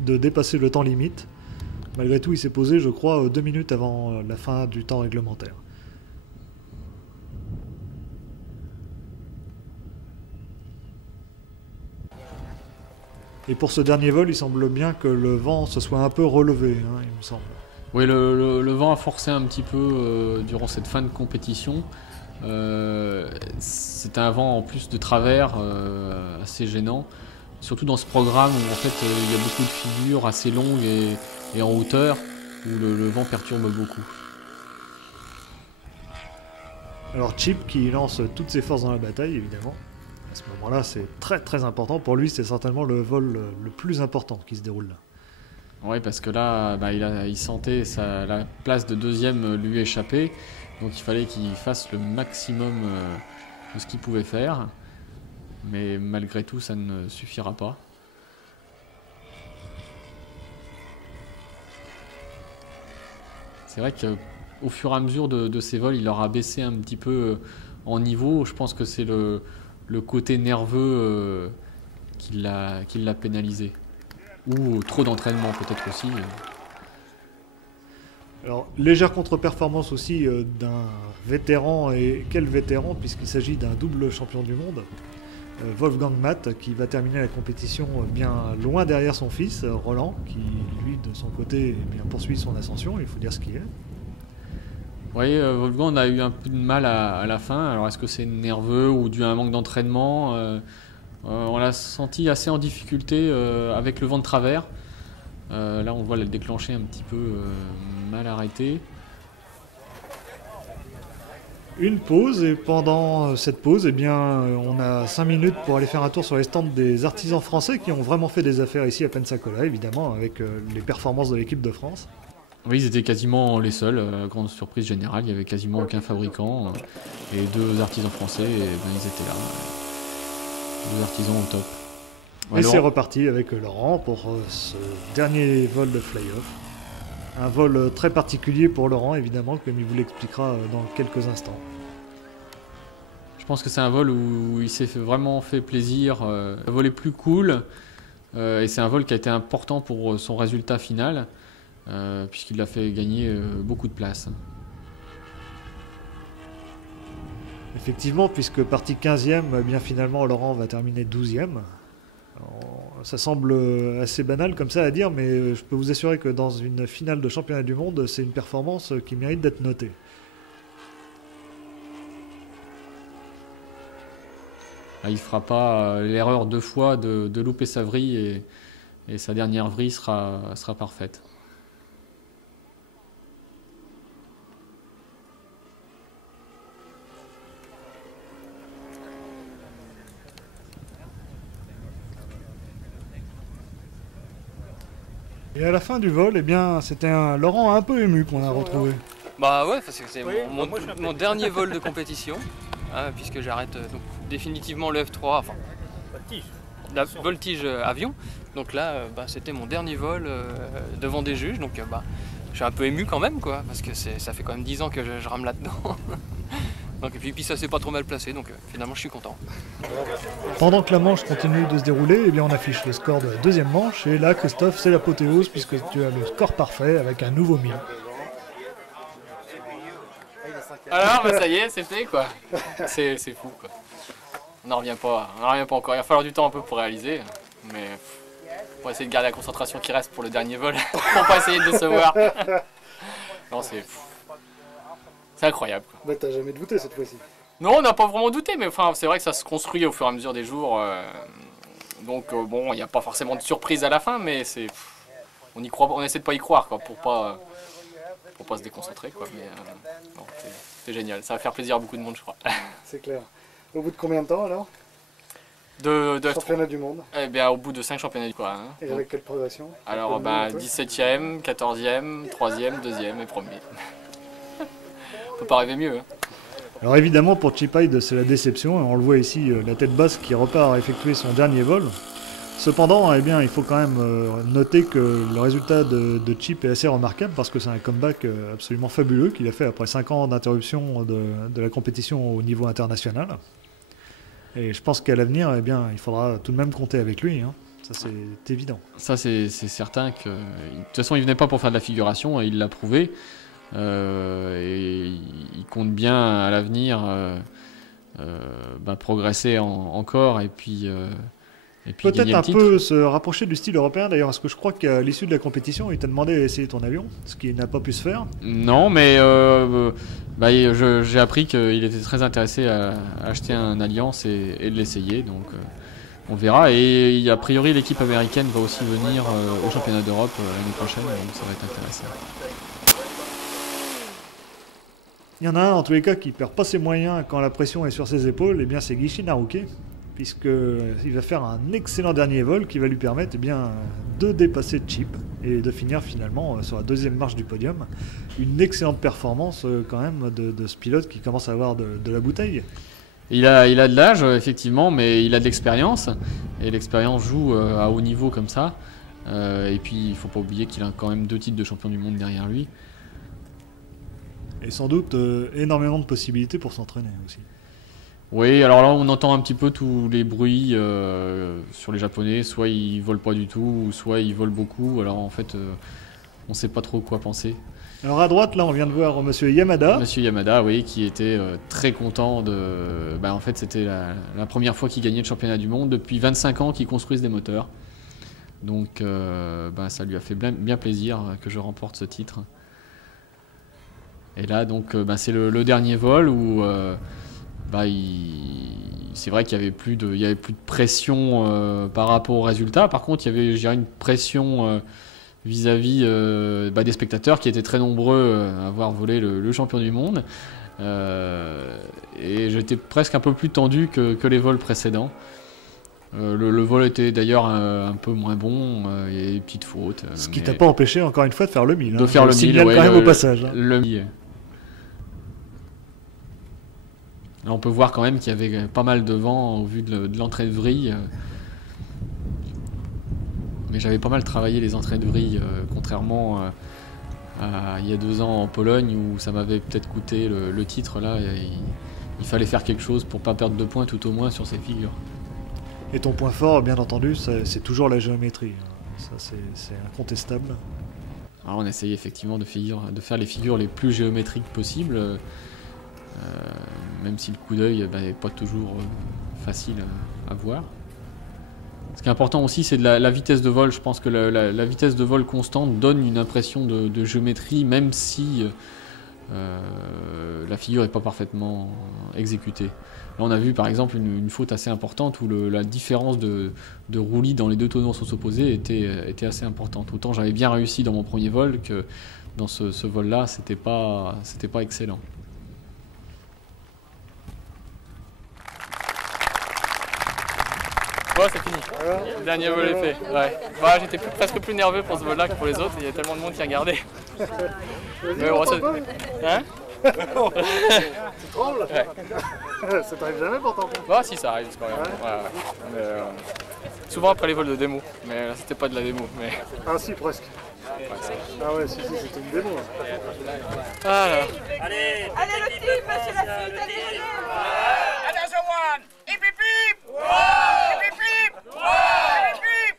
dépasser le temps limite. Malgré tout, il s'est posé, je crois, 2 minutes avant la fin du temps réglementaire. Et pour ce dernier vol, il semble bien que le vent se soit un peu relevé, il me semble. Oui, le vent a forcé un petit peu durant cette fin de compétition. C'est un vent en plus de travers assez gênant, surtout dans ce programme où en fait il y a beaucoup de figures assez longues et en hauteur où le vent perturbe beaucoup. Alors Chip qui lance toutes ses forces dans la bataille, évidemment. À ce moment-là, c'est très très important. Pour lui, c'est certainement le vol le plus important qui se déroule là. Oui, parce que là, il sentait la place de 2e lui échapper. Donc il fallait qu'il fasse le maximum de ce qu'il pouvait faire. Mais malgré tout, ça ne suffira pas. C'est vrai qu'au fur et à mesure de ses vols, il aura baissé un petit peu en niveau. Je pense que c'est le côté nerveux qui l'a pénalisé. Ou trop d'entraînement peut-être aussi. Alors, légère contre-performance aussi d'un vétéran, et quel vétéran, puisqu'il s'agit d'un double champion du monde, Wolfgang Matt, qui va terminer la compétition bien loin derrière son fils, Roland, qui lui, de son côté, poursuit son ascension, il faut dire ce qu'il est. Oui, Wolfgang a eu un peu de mal à la fin. Alors, est-ce que c'est nerveux ou dû à un manque d'entraînement? On l'a senti assez en difficulté avec le vent de travers. Là, on voit le déclencher un petit peu mal arrêté. Une pause, et pendant cette pause, on a 5 minutes pour aller faire un tour sur les stands des artisans français qui ont vraiment fait des affaires ici à Pensacola, évidemment, avec les performances de l'équipe de France. Oui, ils étaient quasiment les seuls. Grande surprise générale, il n'y avait quasiment aucun fabricant. Et 2 artisans français, ils étaient là. 2 artisans au top. Et c'est reparti avec Laurent pour ce dernier vol de fly-off. Un vol très particulier pour Laurent, évidemment, comme il vous l'expliquera dans quelques instants. Je pense que c'est un vol où il s'est vraiment fait plaisir. Un vol est plus cool, et c'est un vol qui a été important pour son résultat final, puisqu'il l'a fait gagner beaucoup de place. Effectivement, puisque parti 15e, bien finalement Laurent va terminer 12e. Alors, ça semble assez banal comme ça à dire, mais je peux vous assurer que dans une finale de championnat du monde, c'est une performance qui mérite d'être notée. Il ne fera pas l'erreur 2 fois de louper sa vrille, et sa dernière vrille sera parfaite. Et à la fin du vol, eh bien, c'était un Laurent un peu ému qu'on a retrouvé. Bah ouais, parce que c'est mon dernier vol de compétition, hein, puisque j'arrête donc définitivement le F3, enfin la voltige avion. Donc là, bah, c'était mon dernier vol devant des juges, donc bah, je suis un peu ému quand même, quoi, parce que ça fait quand même 10 ans que je rame là-dedans. Donc, et puis ça s'est pas trop mal placé, donc finalement je suis content. Pendant que la manche continue de se dérouler, eh bien, on affiche le score de la deuxième manche, et là, Christophe, c'est l'apothéose, puisque tu as le score parfait avec un nouveau 1000. Alors, bah, ça y est, c'est fait, quoi. C'est fou, quoi. On n'en revient pas encore. Il va falloir du temps un peu pour réaliser, mais on va essayer de garder la concentration qui reste pour le dernier vol, pour pas essayer de décevoir. Non, c'est incroyable, quoi. Bah, t'as jamais douté cette fois-ci. Non, on n'a pas vraiment douté, mais enfin, c'est vrai que ça se construit au fur et à mesure des jours. Donc bon, il n'y a pas forcément de surprise à la fin, mais on y croit, on essaie de pas y croire, quoi, pour pas se déconcentrer, quoi. Mais non, c'est génial, ça va faire plaisir à beaucoup de monde, je crois. C'est clair. Au bout de combien de temps alors? De championnat du monde? Eh bien, au bout de 5 championnats du monde, quoi. Hein. Et avec quelle progression? Alors, 17e, 14e, 3e, 2e et 1er. On peut pas rêver mieux. Hein. Alors évidemment, pour Chip Hyde, c'est la déception. On le voit ici, la tête basse qui repart à effectuer son dernier vol. Cependant, eh bien, il faut quand même noter que le résultat de Chip est assez remarquable parce que c'est un comeback absolument fabuleux qu'il a fait après 5 ans d'interruption de la compétition au niveau international. Et je pense qu'à l'avenir, eh bien, il faudra tout de même compter avec lui. Hein. Ça, c'est évident. Ça, c'est certain que... De toute façon, il venait pas pour faire de la figuration, et il l'a prouvé. Et il compte bien à l'avenir progresser encore et puis peut-être un peu se rapprocher du style européen d'ailleurs, parce que je crois qu'à l'issue de la compétition il t'a demandé d'essayer ton avion, ce qui n'a pas pu se faire. Non, mais j'ai appris qu'il était très intéressé à acheter un Alliance et de l'essayer, donc on verra. Et a priori l'équipe américaine va aussi venir au championnat d'Europe l'année prochaine, donc ça va être intéressant. Il y en a un en tous les cas qui perd pas ses moyens quand la pression est sur ses épaules, et bien c'est Gishi Naruke, puisqu'il va faire un excellent dernier vol qui va lui permettre de dépasser Chip et de finir finalement sur la deuxième marche du podium. Une excellente performance quand même de ce pilote qui commence à avoir de la bouteille. Il a de l'âge effectivement, mais il a de l'expérience, et l'expérience joue à haut niveau comme ça. Et puis il ne faut pas oublier qu'il a quand même 2 titres de champion du monde derrière lui. Et sans doute énormément de possibilités pour s'entraîner aussi. Oui, alors là on entend un petit peu tous les bruits sur les Japonais, soit ils volent pas du tout, soit ils volent beaucoup, alors en fait on sait pas trop quoi penser. Alors à droite là on vient de voir Monsieur Yamada. Monsieur Yamada, oui, qui était très content de... en fait c'était la première fois qu'il gagnait le championnat du monde depuis 25 ans qu'ils construisent des moteurs. Donc ça lui a fait bien plaisir que je remporte ce titre. Et là, donc, c'est le dernier vol où c'est vrai qu'il y avait plus de pression par rapport au résultat. Par contre, il y avait, je dirais, une pression vis-à-vis des spectateurs qui étaient très nombreux à avoir volé le champion du monde. Et j'étais presque un peu plus tendu que les vols précédents. Le vol était d'ailleurs un peu moins bon, il y a des petites fautes. Ce qui t'a pas empêché, encore une fois, de faire le 1000. De faire le 1000, ouais, quand même au passage. Le 1000. Là, on peut voir quand même qu'il y avait pas mal de vent au vu de l'entrée de vrille. Mais j'avais pas mal travaillé les entrées de vrille, contrairement à il y a 2 ans en Pologne où ça m'avait peut-être coûté le titre. Là, il fallait faire quelque chose pour pas perdre de points tout au moins sur ces figures. Et ton point fort, bien entendu, c'est toujours la géométrie. Ça, c'est incontestable. Alors, on essayait effectivement de faire les figures les plus géométriques possibles. Même si le coup d'œil n'est pas toujours facile à voir. Ce qui est important aussi, c'est de la vitesse de vol. Je pense que la vitesse de vol constante donne une impression de géométrie, même si la figure n'est pas parfaitement exécutée. Là, on a vu par exemple une faute assez importante où la différence de roulis dans les 2 tenons sens opposés était assez importante. Autant j'avais bien réussi dans mon premier vol que dans ce vol-là, c'était pas excellent. Ouais, c'est fini. Le dernier vol est fait. Ouais. Bah, j'étais presque plus nerveux pour ce vol-là que pour les autres. Il y a tellement de monde qui regardait. Mais bon, ça... Hein? Tu trembles? Ouais. Ça t'arrive jamais pour t'en compte? Bah si, ça arrive quand même. Ouais. Mais, souvent après les vols de démo, mais là c'était pas de la démo. Mais... Ah si, presque. Ouais, ah ouais, si, c'était une démo. Ah là. Allez le team, monsieur Lafitte, allez. Another one. Hip hip hip. Hip hip hip. Hip hip hip.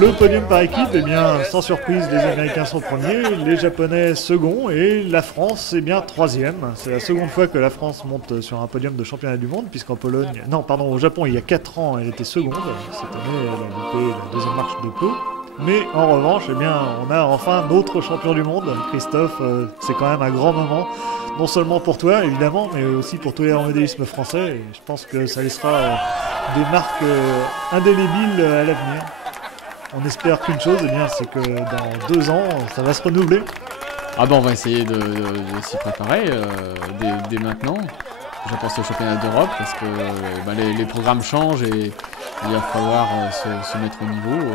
Le podium par équipe, eh bien, sans surprise, les Américains sont premiers, les Japonais second et la France est bien troisième. C'est la seconde fois que la France monte sur un podium de championnat du monde, puisqu'en Pologne, non pardon, au Japon il y a 4 ans elle était seconde. Cette année elle a loupé la deuxième marche de peu. Mais en revanche, eh bien, on a enfin notre champion du monde, Christophe. C'est quand même un grand moment, non seulement pour toi évidemment, mais aussi pour tous les aérodélismes français. Et je pense que ça laissera des marques indélébiles à l'avenir. On espère qu'une chose, eh bien, c'est que dans 2 ans, ça va se renouveler. Ah ben on va essayer de s'y préparer dès maintenant. Je pense au championnat d'Europe parce que les programmes changent et il va falloir se mettre au niveau.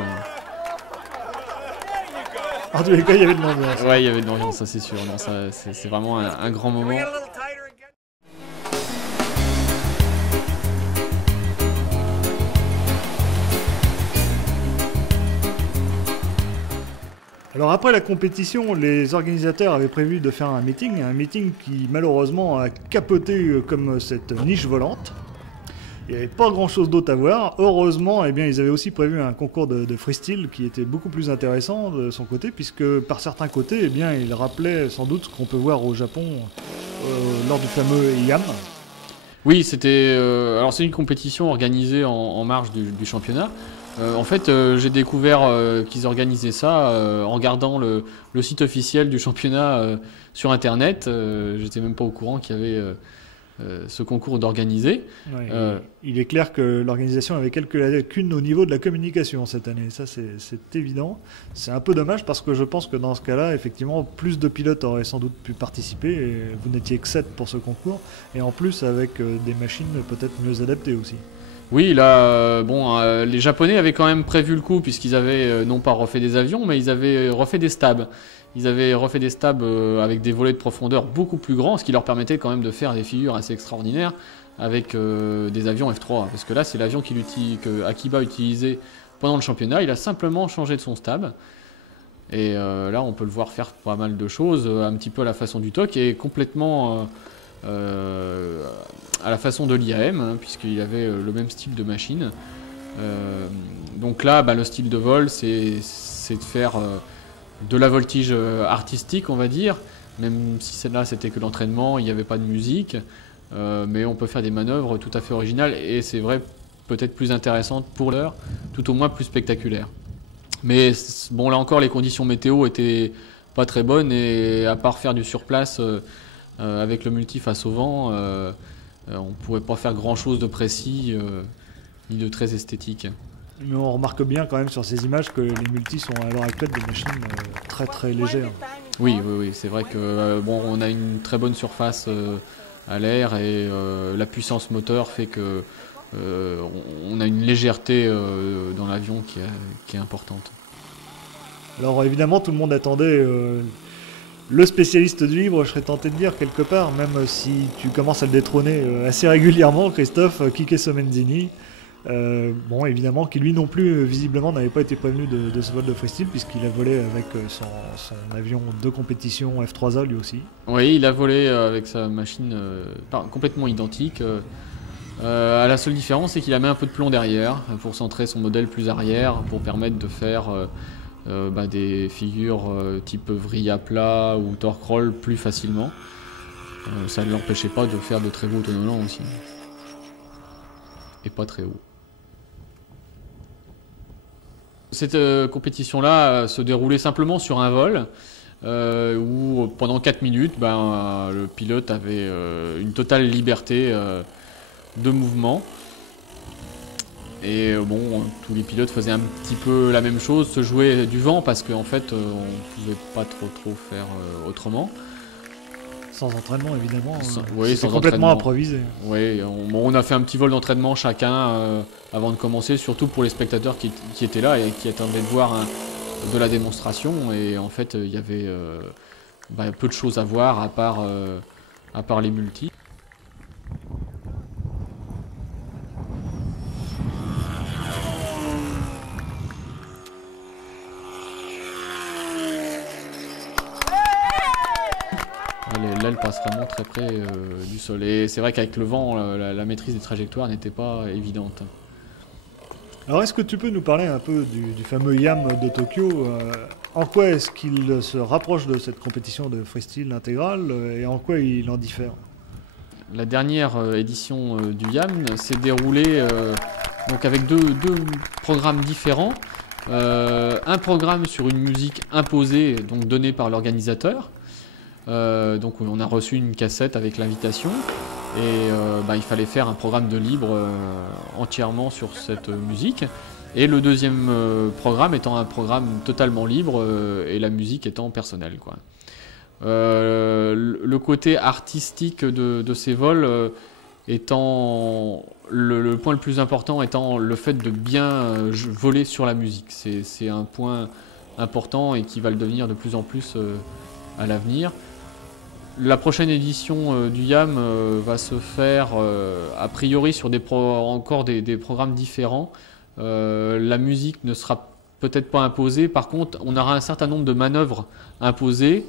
En tous les cas, il y avait de l'ambiance. Ouais, il y avait de l'ambiance, ça c'est sûr. C'est vraiment un grand moment. Alors après la compétition, les organisateurs avaient prévu de faire un meeting qui malheureusement a capoté comme cette niche volante. Il n'y avait pas grand chose d'autre à voir. Heureusement, eh bien, ils avaient aussi prévu un concours de freestyle qui était beaucoup plus intéressant de son côté, puisque par certains côtés, eh bien, il rappelait sans doute ce qu'on peut voir au Japon lors du fameux IAM. Oui, c'était. Alors c'est une compétition organisée en marge du championnat. En fait, j'ai découvert qu'ils organisaient ça en regardant le site officiel du championnat sur Internet. J'étais même pas au courant qu'il y avait ce concours d'organiser. Ouais, il est clair que l'organisation avait quelques lacunes au niveau de la communication cette année. Ça, c'est évident. C'est un peu dommage parce que je pense que dans ce cas-là, effectivement, plus de pilotes auraient sans doute pu participer. Et vous n'étiez que 7 pour ce concours. Et en plus, avec des machines peut-être mieux adaptées aussi. Oui, là, les Japonais avaient quand même prévu le coup puisqu'ils avaient non pas refait des avions, mais ils avaient refait des stabs. Ils avaient refait des stabs avec des volets de profondeur beaucoup plus grands, ce qui leur permettait quand même de faire des figures assez extraordinaires avec des avions F3. Parce que là, c'est l'avion que Akiba utilisait pendant le championnat. Il a simplement changé de son stab. Et là, on peut le voir faire pas mal de choses, un petit peu à la façon du TOC et complètement... à la façon de l'IAM, puisqu'il avait le même style de machine. Donc là, le style de vol, c'est de faire de la voltige artistique, on va dire, même si celle-là, c'était que l'entraînement, il n'y avait pas de musique, mais on peut faire des manœuvres tout à fait originales, et c'est vrai, peut-être plus intéressantes pour l'heure, tout au moins plus spectaculaires. Mais bon, là encore, les conditions météo étaient pas très bonnes, et à part faire du surplace avec le multi face au vent, on ne pouvait pas faire grand chose de précis ni de très esthétique. Mais on remarque bien quand même sur ces images que les multis sont à l'heure actuelle des machines très très légères. Oui, c'est vrai que on a une très bonne surface à l'air et la puissance moteur fait que on a une légèreté dans l'avion qui est importante. Alors évidemment tout le monde attendait le spécialiste du libre, je serais tenté de dire quelque part, même si tu commences à le détrôner assez régulièrement, Christophe, Quique Somenzini. Bon, évidemment, qui lui non plus, visiblement, n'avait pas été prévenu de ce vol de freestyle, puisqu'il a volé avec son avion de compétition F3A lui aussi. Oui, il a volé avec sa machine complètement identique. À la seule différence, c'est qu'il a mis un peu de plomb derrière, pour centrer son modèle plus arrière, pour permettre de faire... des figures type vrille à plat ou torque roll plus facilement. Ça ne l'empêchait pas de faire de très beaux tonneaux aussi. Et pas très haut. Cette compétition-là se déroulait simplement sur un vol où pendant 4 minutes, le pilote avait une totale liberté de mouvement. Et bon, tous les pilotes faisaient un petit peu la même chose, se jouaient du vent parce qu'en fait, on pouvait pas trop faire autrement. Sans entraînement, évidemment. Oui, c'est complètement improvisé. Oui, on a fait un petit vol d'entraînement chacun avant de commencer, surtout pour les spectateurs qui étaient là et qui attendaient de voir de la démonstration. Et en fait, il y avait peu de choses à voir à part les multis. L'aile passe vraiment très près du sol. Et c'est vrai qu'avec le vent, la maîtrise des trajectoires n'était pas évidente. Alors est-ce que tu peux nous parler un peu du fameux YAM de Tokyo? En quoi est-ce qu'il se rapproche de cette compétition de freestyle intégrale et en quoi il en diffère? La dernière édition du YAM s'est déroulée donc avec deux programmes différents. Un programme sur une musique imposée, donc donnée par l'organisateur. Donc on a reçu une cassette avec l'invitation et il fallait faire un programme de libre entièrement sur cette musique. Et le deuxième programme étant un programme totalement libre et la musique étant personnelle, quoi. Le côté artistique de ces vols étant le point le plus important étant le fait de bien voler sur la musique. C'est un point important et qui va le devenir de plus en plus à l'avenir. La prochaine édition du YAM va se faire a priori sur encore des programmes différents. La musique ne sera peut-être pas imposée, par contre on aura un certain nombre de manœuvres imposées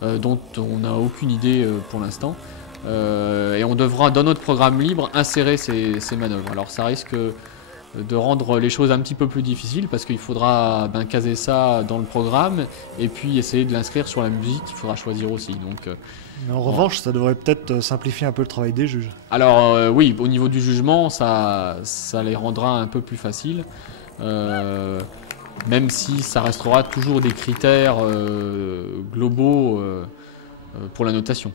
dont on n'a aucune idée pour l'instant. Et on devra dans notre programme libre insérer ces manœuvres. Alors ça risque de rendre les choses un petit peu plus difficiles parce qu'il faudra caser ça dans le programme et puis essayer de l'inscrire sur la musique qu'il faudra choisir aussi. Donc, mais en revanche, ça devrait peut-être simplifier un peu le travail des juges. Alors oui, au niveau du jugement, ça les rendra un peu plus faciles, même si ça restera toujours des critères globaux pour la notation.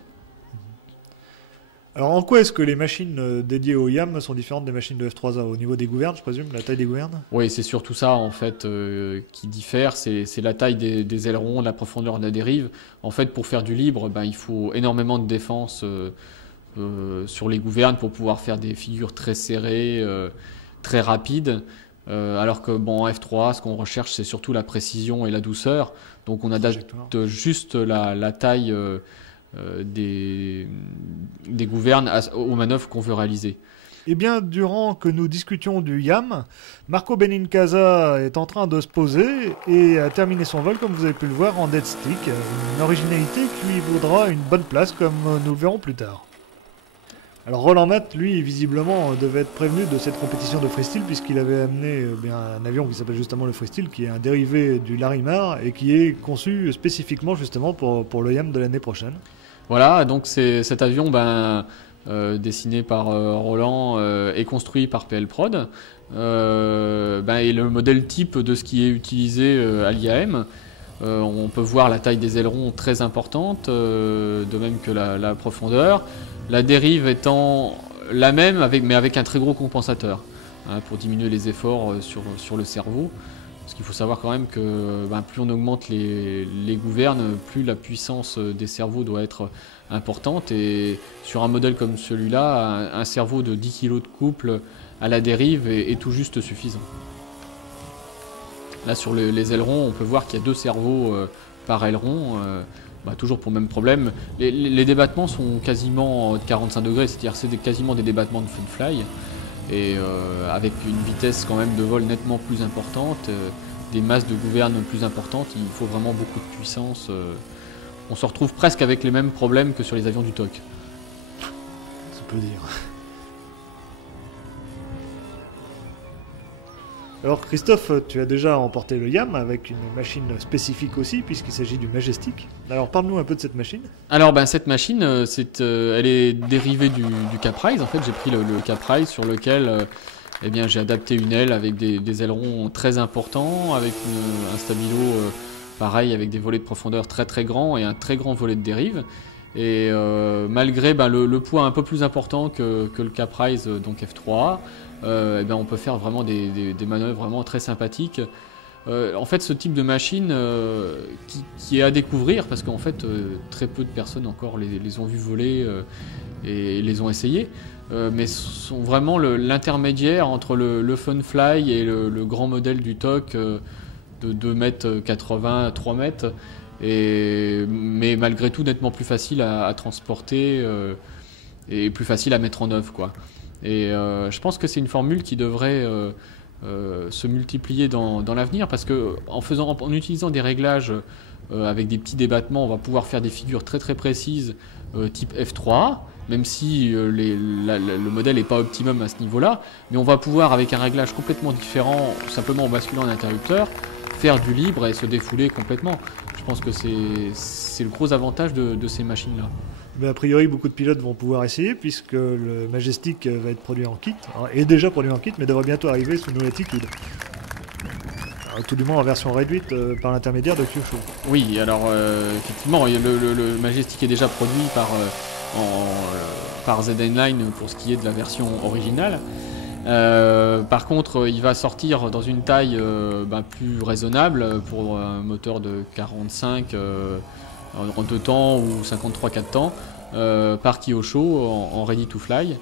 Alors en quoi est-ce que les machines dédiées au YAM sont différentes des machines de F3A? Au niveau des gouvernes, je présume, la taille des gouvernes? Oui, c'est surtout ça en fait qui diffère, c'est la taille des ailerons, la profondeur de la dérive. En fait, pour faire du libre, il faut énormément de défense sur les gouvernes pour pouvoir faire des figures très serrées, très rapides. Alors que en F3A, ce qu'on recherche, c'est surtout la précision et la douceur. Donc on adapte juste la taille des gouvernes aux manœuvres qu'on veut réaliser. Eh bien, durant que nous discutions du YAM, Marco Benincasa est en train de se poser et a terminé son vol, comme vous avez pu le voir, en dead stick. Une originalité qui lui vaudra une bonne place, comme nous le verrons plus tard. Alors Roland Matt, lui, visiblement, devait être prévenu de cette compétition de freestyle puisqu'il avait amené un avion qui s'appelle justement le freestyle, qui est un dérivé du Larimar et qui est conçu spécifiquement justement pour le YAM de l'année prochaine. Voilà, donc cet avion dessiné par Roland et construit par PL Prod est le modèle type de ce qui est utilisé à l'IAM. On peut voir la taille des ailerons très importante, de même que la profondeur. La dérive étant la même, mais avec un très gros compensateur, pour diminuer les efforts sur le cerveau. Parce qu'il faut savoir quand même que plus on augmente les gouvernes, plus la puissance des cerveaux doit être importante. Et sur un modèle comme celui-là, un cerveau de 10 kg de couple à la dérive est tout juste suffisant. Là sur les ailerons, on peut voir qu'il y a 2 cerveaux par aileron, toujours pour le même problème. Les débattements sont quasiment de 45 degrés, c'est-à-dire c'est quasiment des débattements de fly. Et avec une vitesse quand même de vol nettement plus importante, des masses de gouvernes plus importantes, il faut vraiment beaucoup de puissance. On se retrouve presque avec les mêmes problèmes que sur les avions du TOC. Ça peut dire. Alors Christophe, tu as déjà remporté le YAM avec une machine spécifique aussi, puisqu'il s'agit du Majestic. Alors parle-nous un peu de cette machine. Alors cette machine, elle est dérivée du Caprice. En fait, j'ai pris le Caprice sur lequel j'ai adapté une aile avec des ailerons très importants, avec un stabilo pareil, avec des volets de profondeur très très grands et un très grand volet de dérive. Et malgré le poids un peu plus important que le Caprice, donc F3A, eh ben on peut faire vraiment des manœuvres vraiment très sympathiques. En fait, ce type de machine qui est à découvrir, parce qu'en fait, très peu de personnes encore les ont vus voler et les ont essayés, mais sont vraiment l'intermédiaire entre le Funfly et le grand modèle du TOC de 2,80 m, 3 mètres, mais malgré tout nettement plus facile à transporter et plus facile à mettre en œuvre, quoi. Et je pense que c'est une formule qui devrait se multiplier dans l'avenir, parce que en utilisant des réglages avec des petits débattements, on va pouvoir faire des figures très très précises type F3, même si le modèle n'est pas optimum à ce niveau-là, mais on va pouvoir, avec un réglage complètement différent, simplement en basculant un interrupteur, faire du libre et se défouler complètement. Je pense que c'est le gros avantage de ces machines-là. Mais a priori, beaucoup de pilotes vont pouvoir essayer, puisque le Majestic va être produit en kit, est déjà produit en kit, mais devrait bientôt arriver sous nos latitudes. Tout du moins en version réduite par l'intermédiaire de Kyosho. Oui, alors effectivement, le Majestic est déjà produit par Z-Line pour ce qui est de la version originale. Par contre, il va sortir dans une taille plus raisonnable pour un moteur de 45 en 2 temps ou 53 4 temps par Kyosho en Ready to Fly,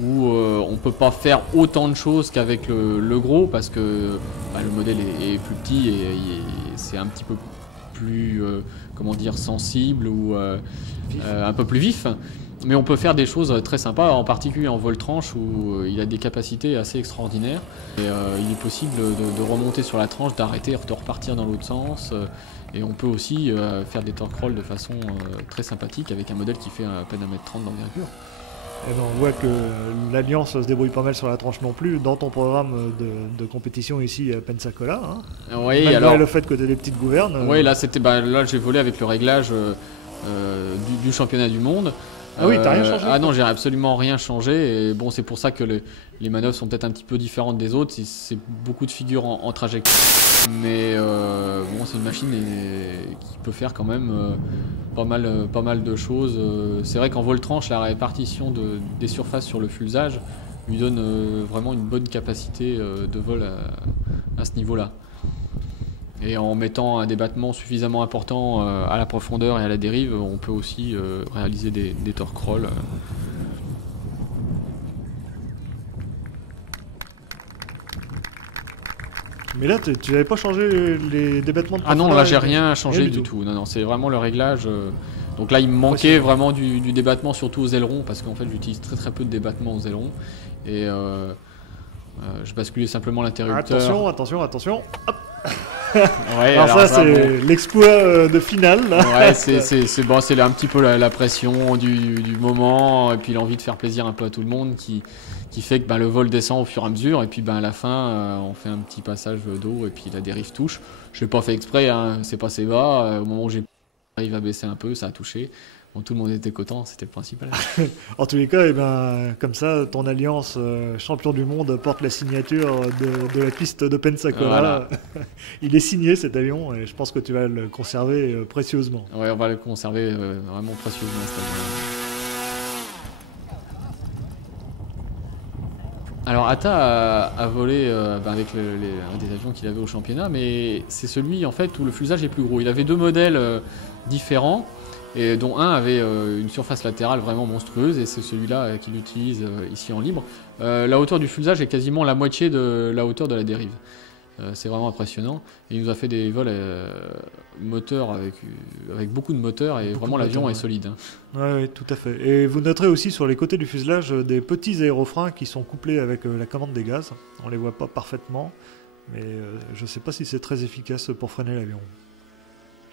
où on ne peut pas faire autant de choses qu'avec le gros, parce que le modèle est plus petit et c'est un petit peu plus comment dire, sensible ou un peu plus vif. Mais on peut faire des choses très sympas, en particulier en vol tranche où il a des capacités assez extraordinaires. Et, il est possible de remonter sur la tranche, d'arrêter, de repartir dans l'autre sens. Et on peut aussi faire des torque rolls de façon très sympathique avec un modèle qui fait à peine 1,30 m d'envergure. Et ben on voit que l'Alliance se débrouille pas mal sur la tranche non plus dans ton programme de compétition ici à Pensacola. Oui, malgré alors le fait que tu as des petites gouvernes. Oui, là j'ai volé avec le réglage du championnat du monde. Ah oui, t'as rien changé? Ah non, j'ai absolument rien changé. Et bon, c'est pour ça que les manœuvres sont peut-être un petit peu différentes des autres. C'est beaucoup de figures en trajectoire. Mais bon, c'est une machine qui peut faire quand même pas mal de choses. C'est vrai qu'en vol tranche, la répartition des surfaces sur le fuselage lui donne vraiment une bonne capacité de vol à ce niveau-là. Et en mettant un débattement suffisamment important à la profondeur et à la dérive, on peut aussi réaliser des torque rolls. Mais là, tu n'avais pas changé les débattements de profondeur? Ah non, là j'ai rien changé du tout. Non, c'est vraiment le réglage. Donc là, il me manquait vraiment du débattement, surtout aux ailerons, parce qu'en fait, j'utilise très peu de débattement aux ailerons. Et je basculais simplement l'interrupteur. Attention. Hop. Ouais, alors ça, c'est l'exploit de finale. Ouais, c'est bon, c'est un petit peu la pression du moment, et puis l'envie de faire plaisir un peu à tout le monde qui fait que le vol descend au fur et à mesure, et puis à la fin, on fait un petit passage d'eau, et puis la dérive touche. Je l'ai pas fait exprès, hein, c'est passé bas. Au moment où j'arrive à baisser un peu, ça a touché. Bon, tout le monde était content, c'était le principal. En tous les cas, comme ça, ton Alliance champion du monde porte la signature de la piste de Pensacola. Voilà. Il est signé cet avion et je pense que tu vas le conserver précieusement. Ouais, on va le conserver vraiment précieusement cet avion. Alors Atta a volé avec un des avions qu'il avait au championnat, mais c'est celui en fait où le fuselage est plus gros. Il avait 2 modèles différents, et dont un avait une surface latérale vraiment monstrueuse, et c'est celui-là qu'il utilise ici en libre. La hauteur du fuselage est quasiment la moitié de la hauteur de la dérive. C'est vraiment impressionnant. Et il nous a fait des vols moteurs avec beaucoup de moteurs, et vraiment l'avion est solide. Oui, tout à fait. Et vous noterez aussi sur les côtés du fuselage des petits aérofreins qui sont couplés avec la commande des gaz. On les voit pas parfaitement, mais je ne sais pas si c'est très efficace pour freiner l'avion.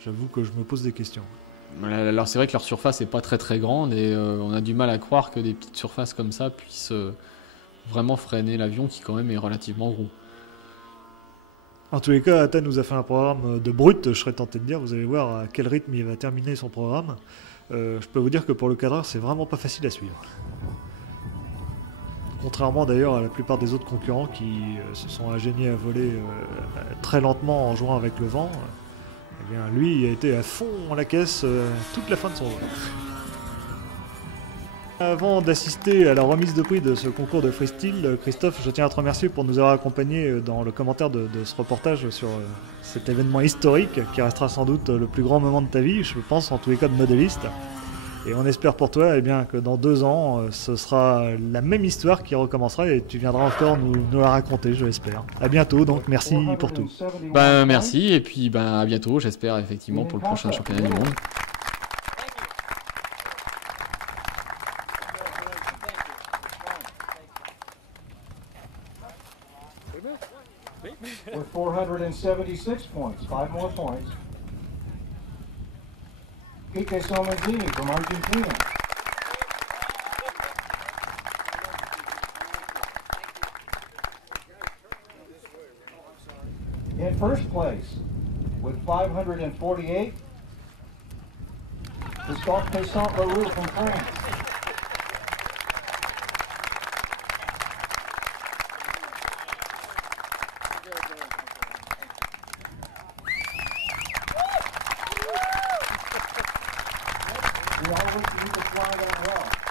J'avoue que je me pose des questions. Alors c'est vrai que leur surface n'est pas très grande, et on a du mal à croire que des petites surfaces comme ça puissent vraiment freiner l'avion qui quand même est relativement gros. En tous les cas, Atta nous a fait un programme de brut, je serais tenté de dire. Vous allez voir à quel rythme il va terminer son programme. Je peux vous dire que pour le cadreur, c'est vraiment pas facile à suivre. Contrairement d'ailleurs à la plupart des autres concurrents qui se sont ingéniés à voler très lentement en jouant avec le vent. Eh bien, lui, il a été à fond la caisse toute la fin de son vol. Avant d'assister à la remise de prix de ce concours de freestyle, Christophe, je tiens à te remercier pour nous avoir accompagnés dans le commentaire de ce reportage sur cet événement historique qui restera sans doute le plus grand moment de ta vie, je pense, en tous les cas de modéliste. Et on espère pour toi que dans 2 ans, ce sera la même histoire qui recommencera et tu viendras encore nous la raconter, je l'espère. À bientôt, donc merci pour tout. Merci, et puis à bientôt, j'espère effectivement pour le prochain championnat du monde. With 476 points, 5 more points. Quique Somenzini from Argentina. In first place, with 548, Christophe Pesant-Leroux from France. We all wish you could fly that well.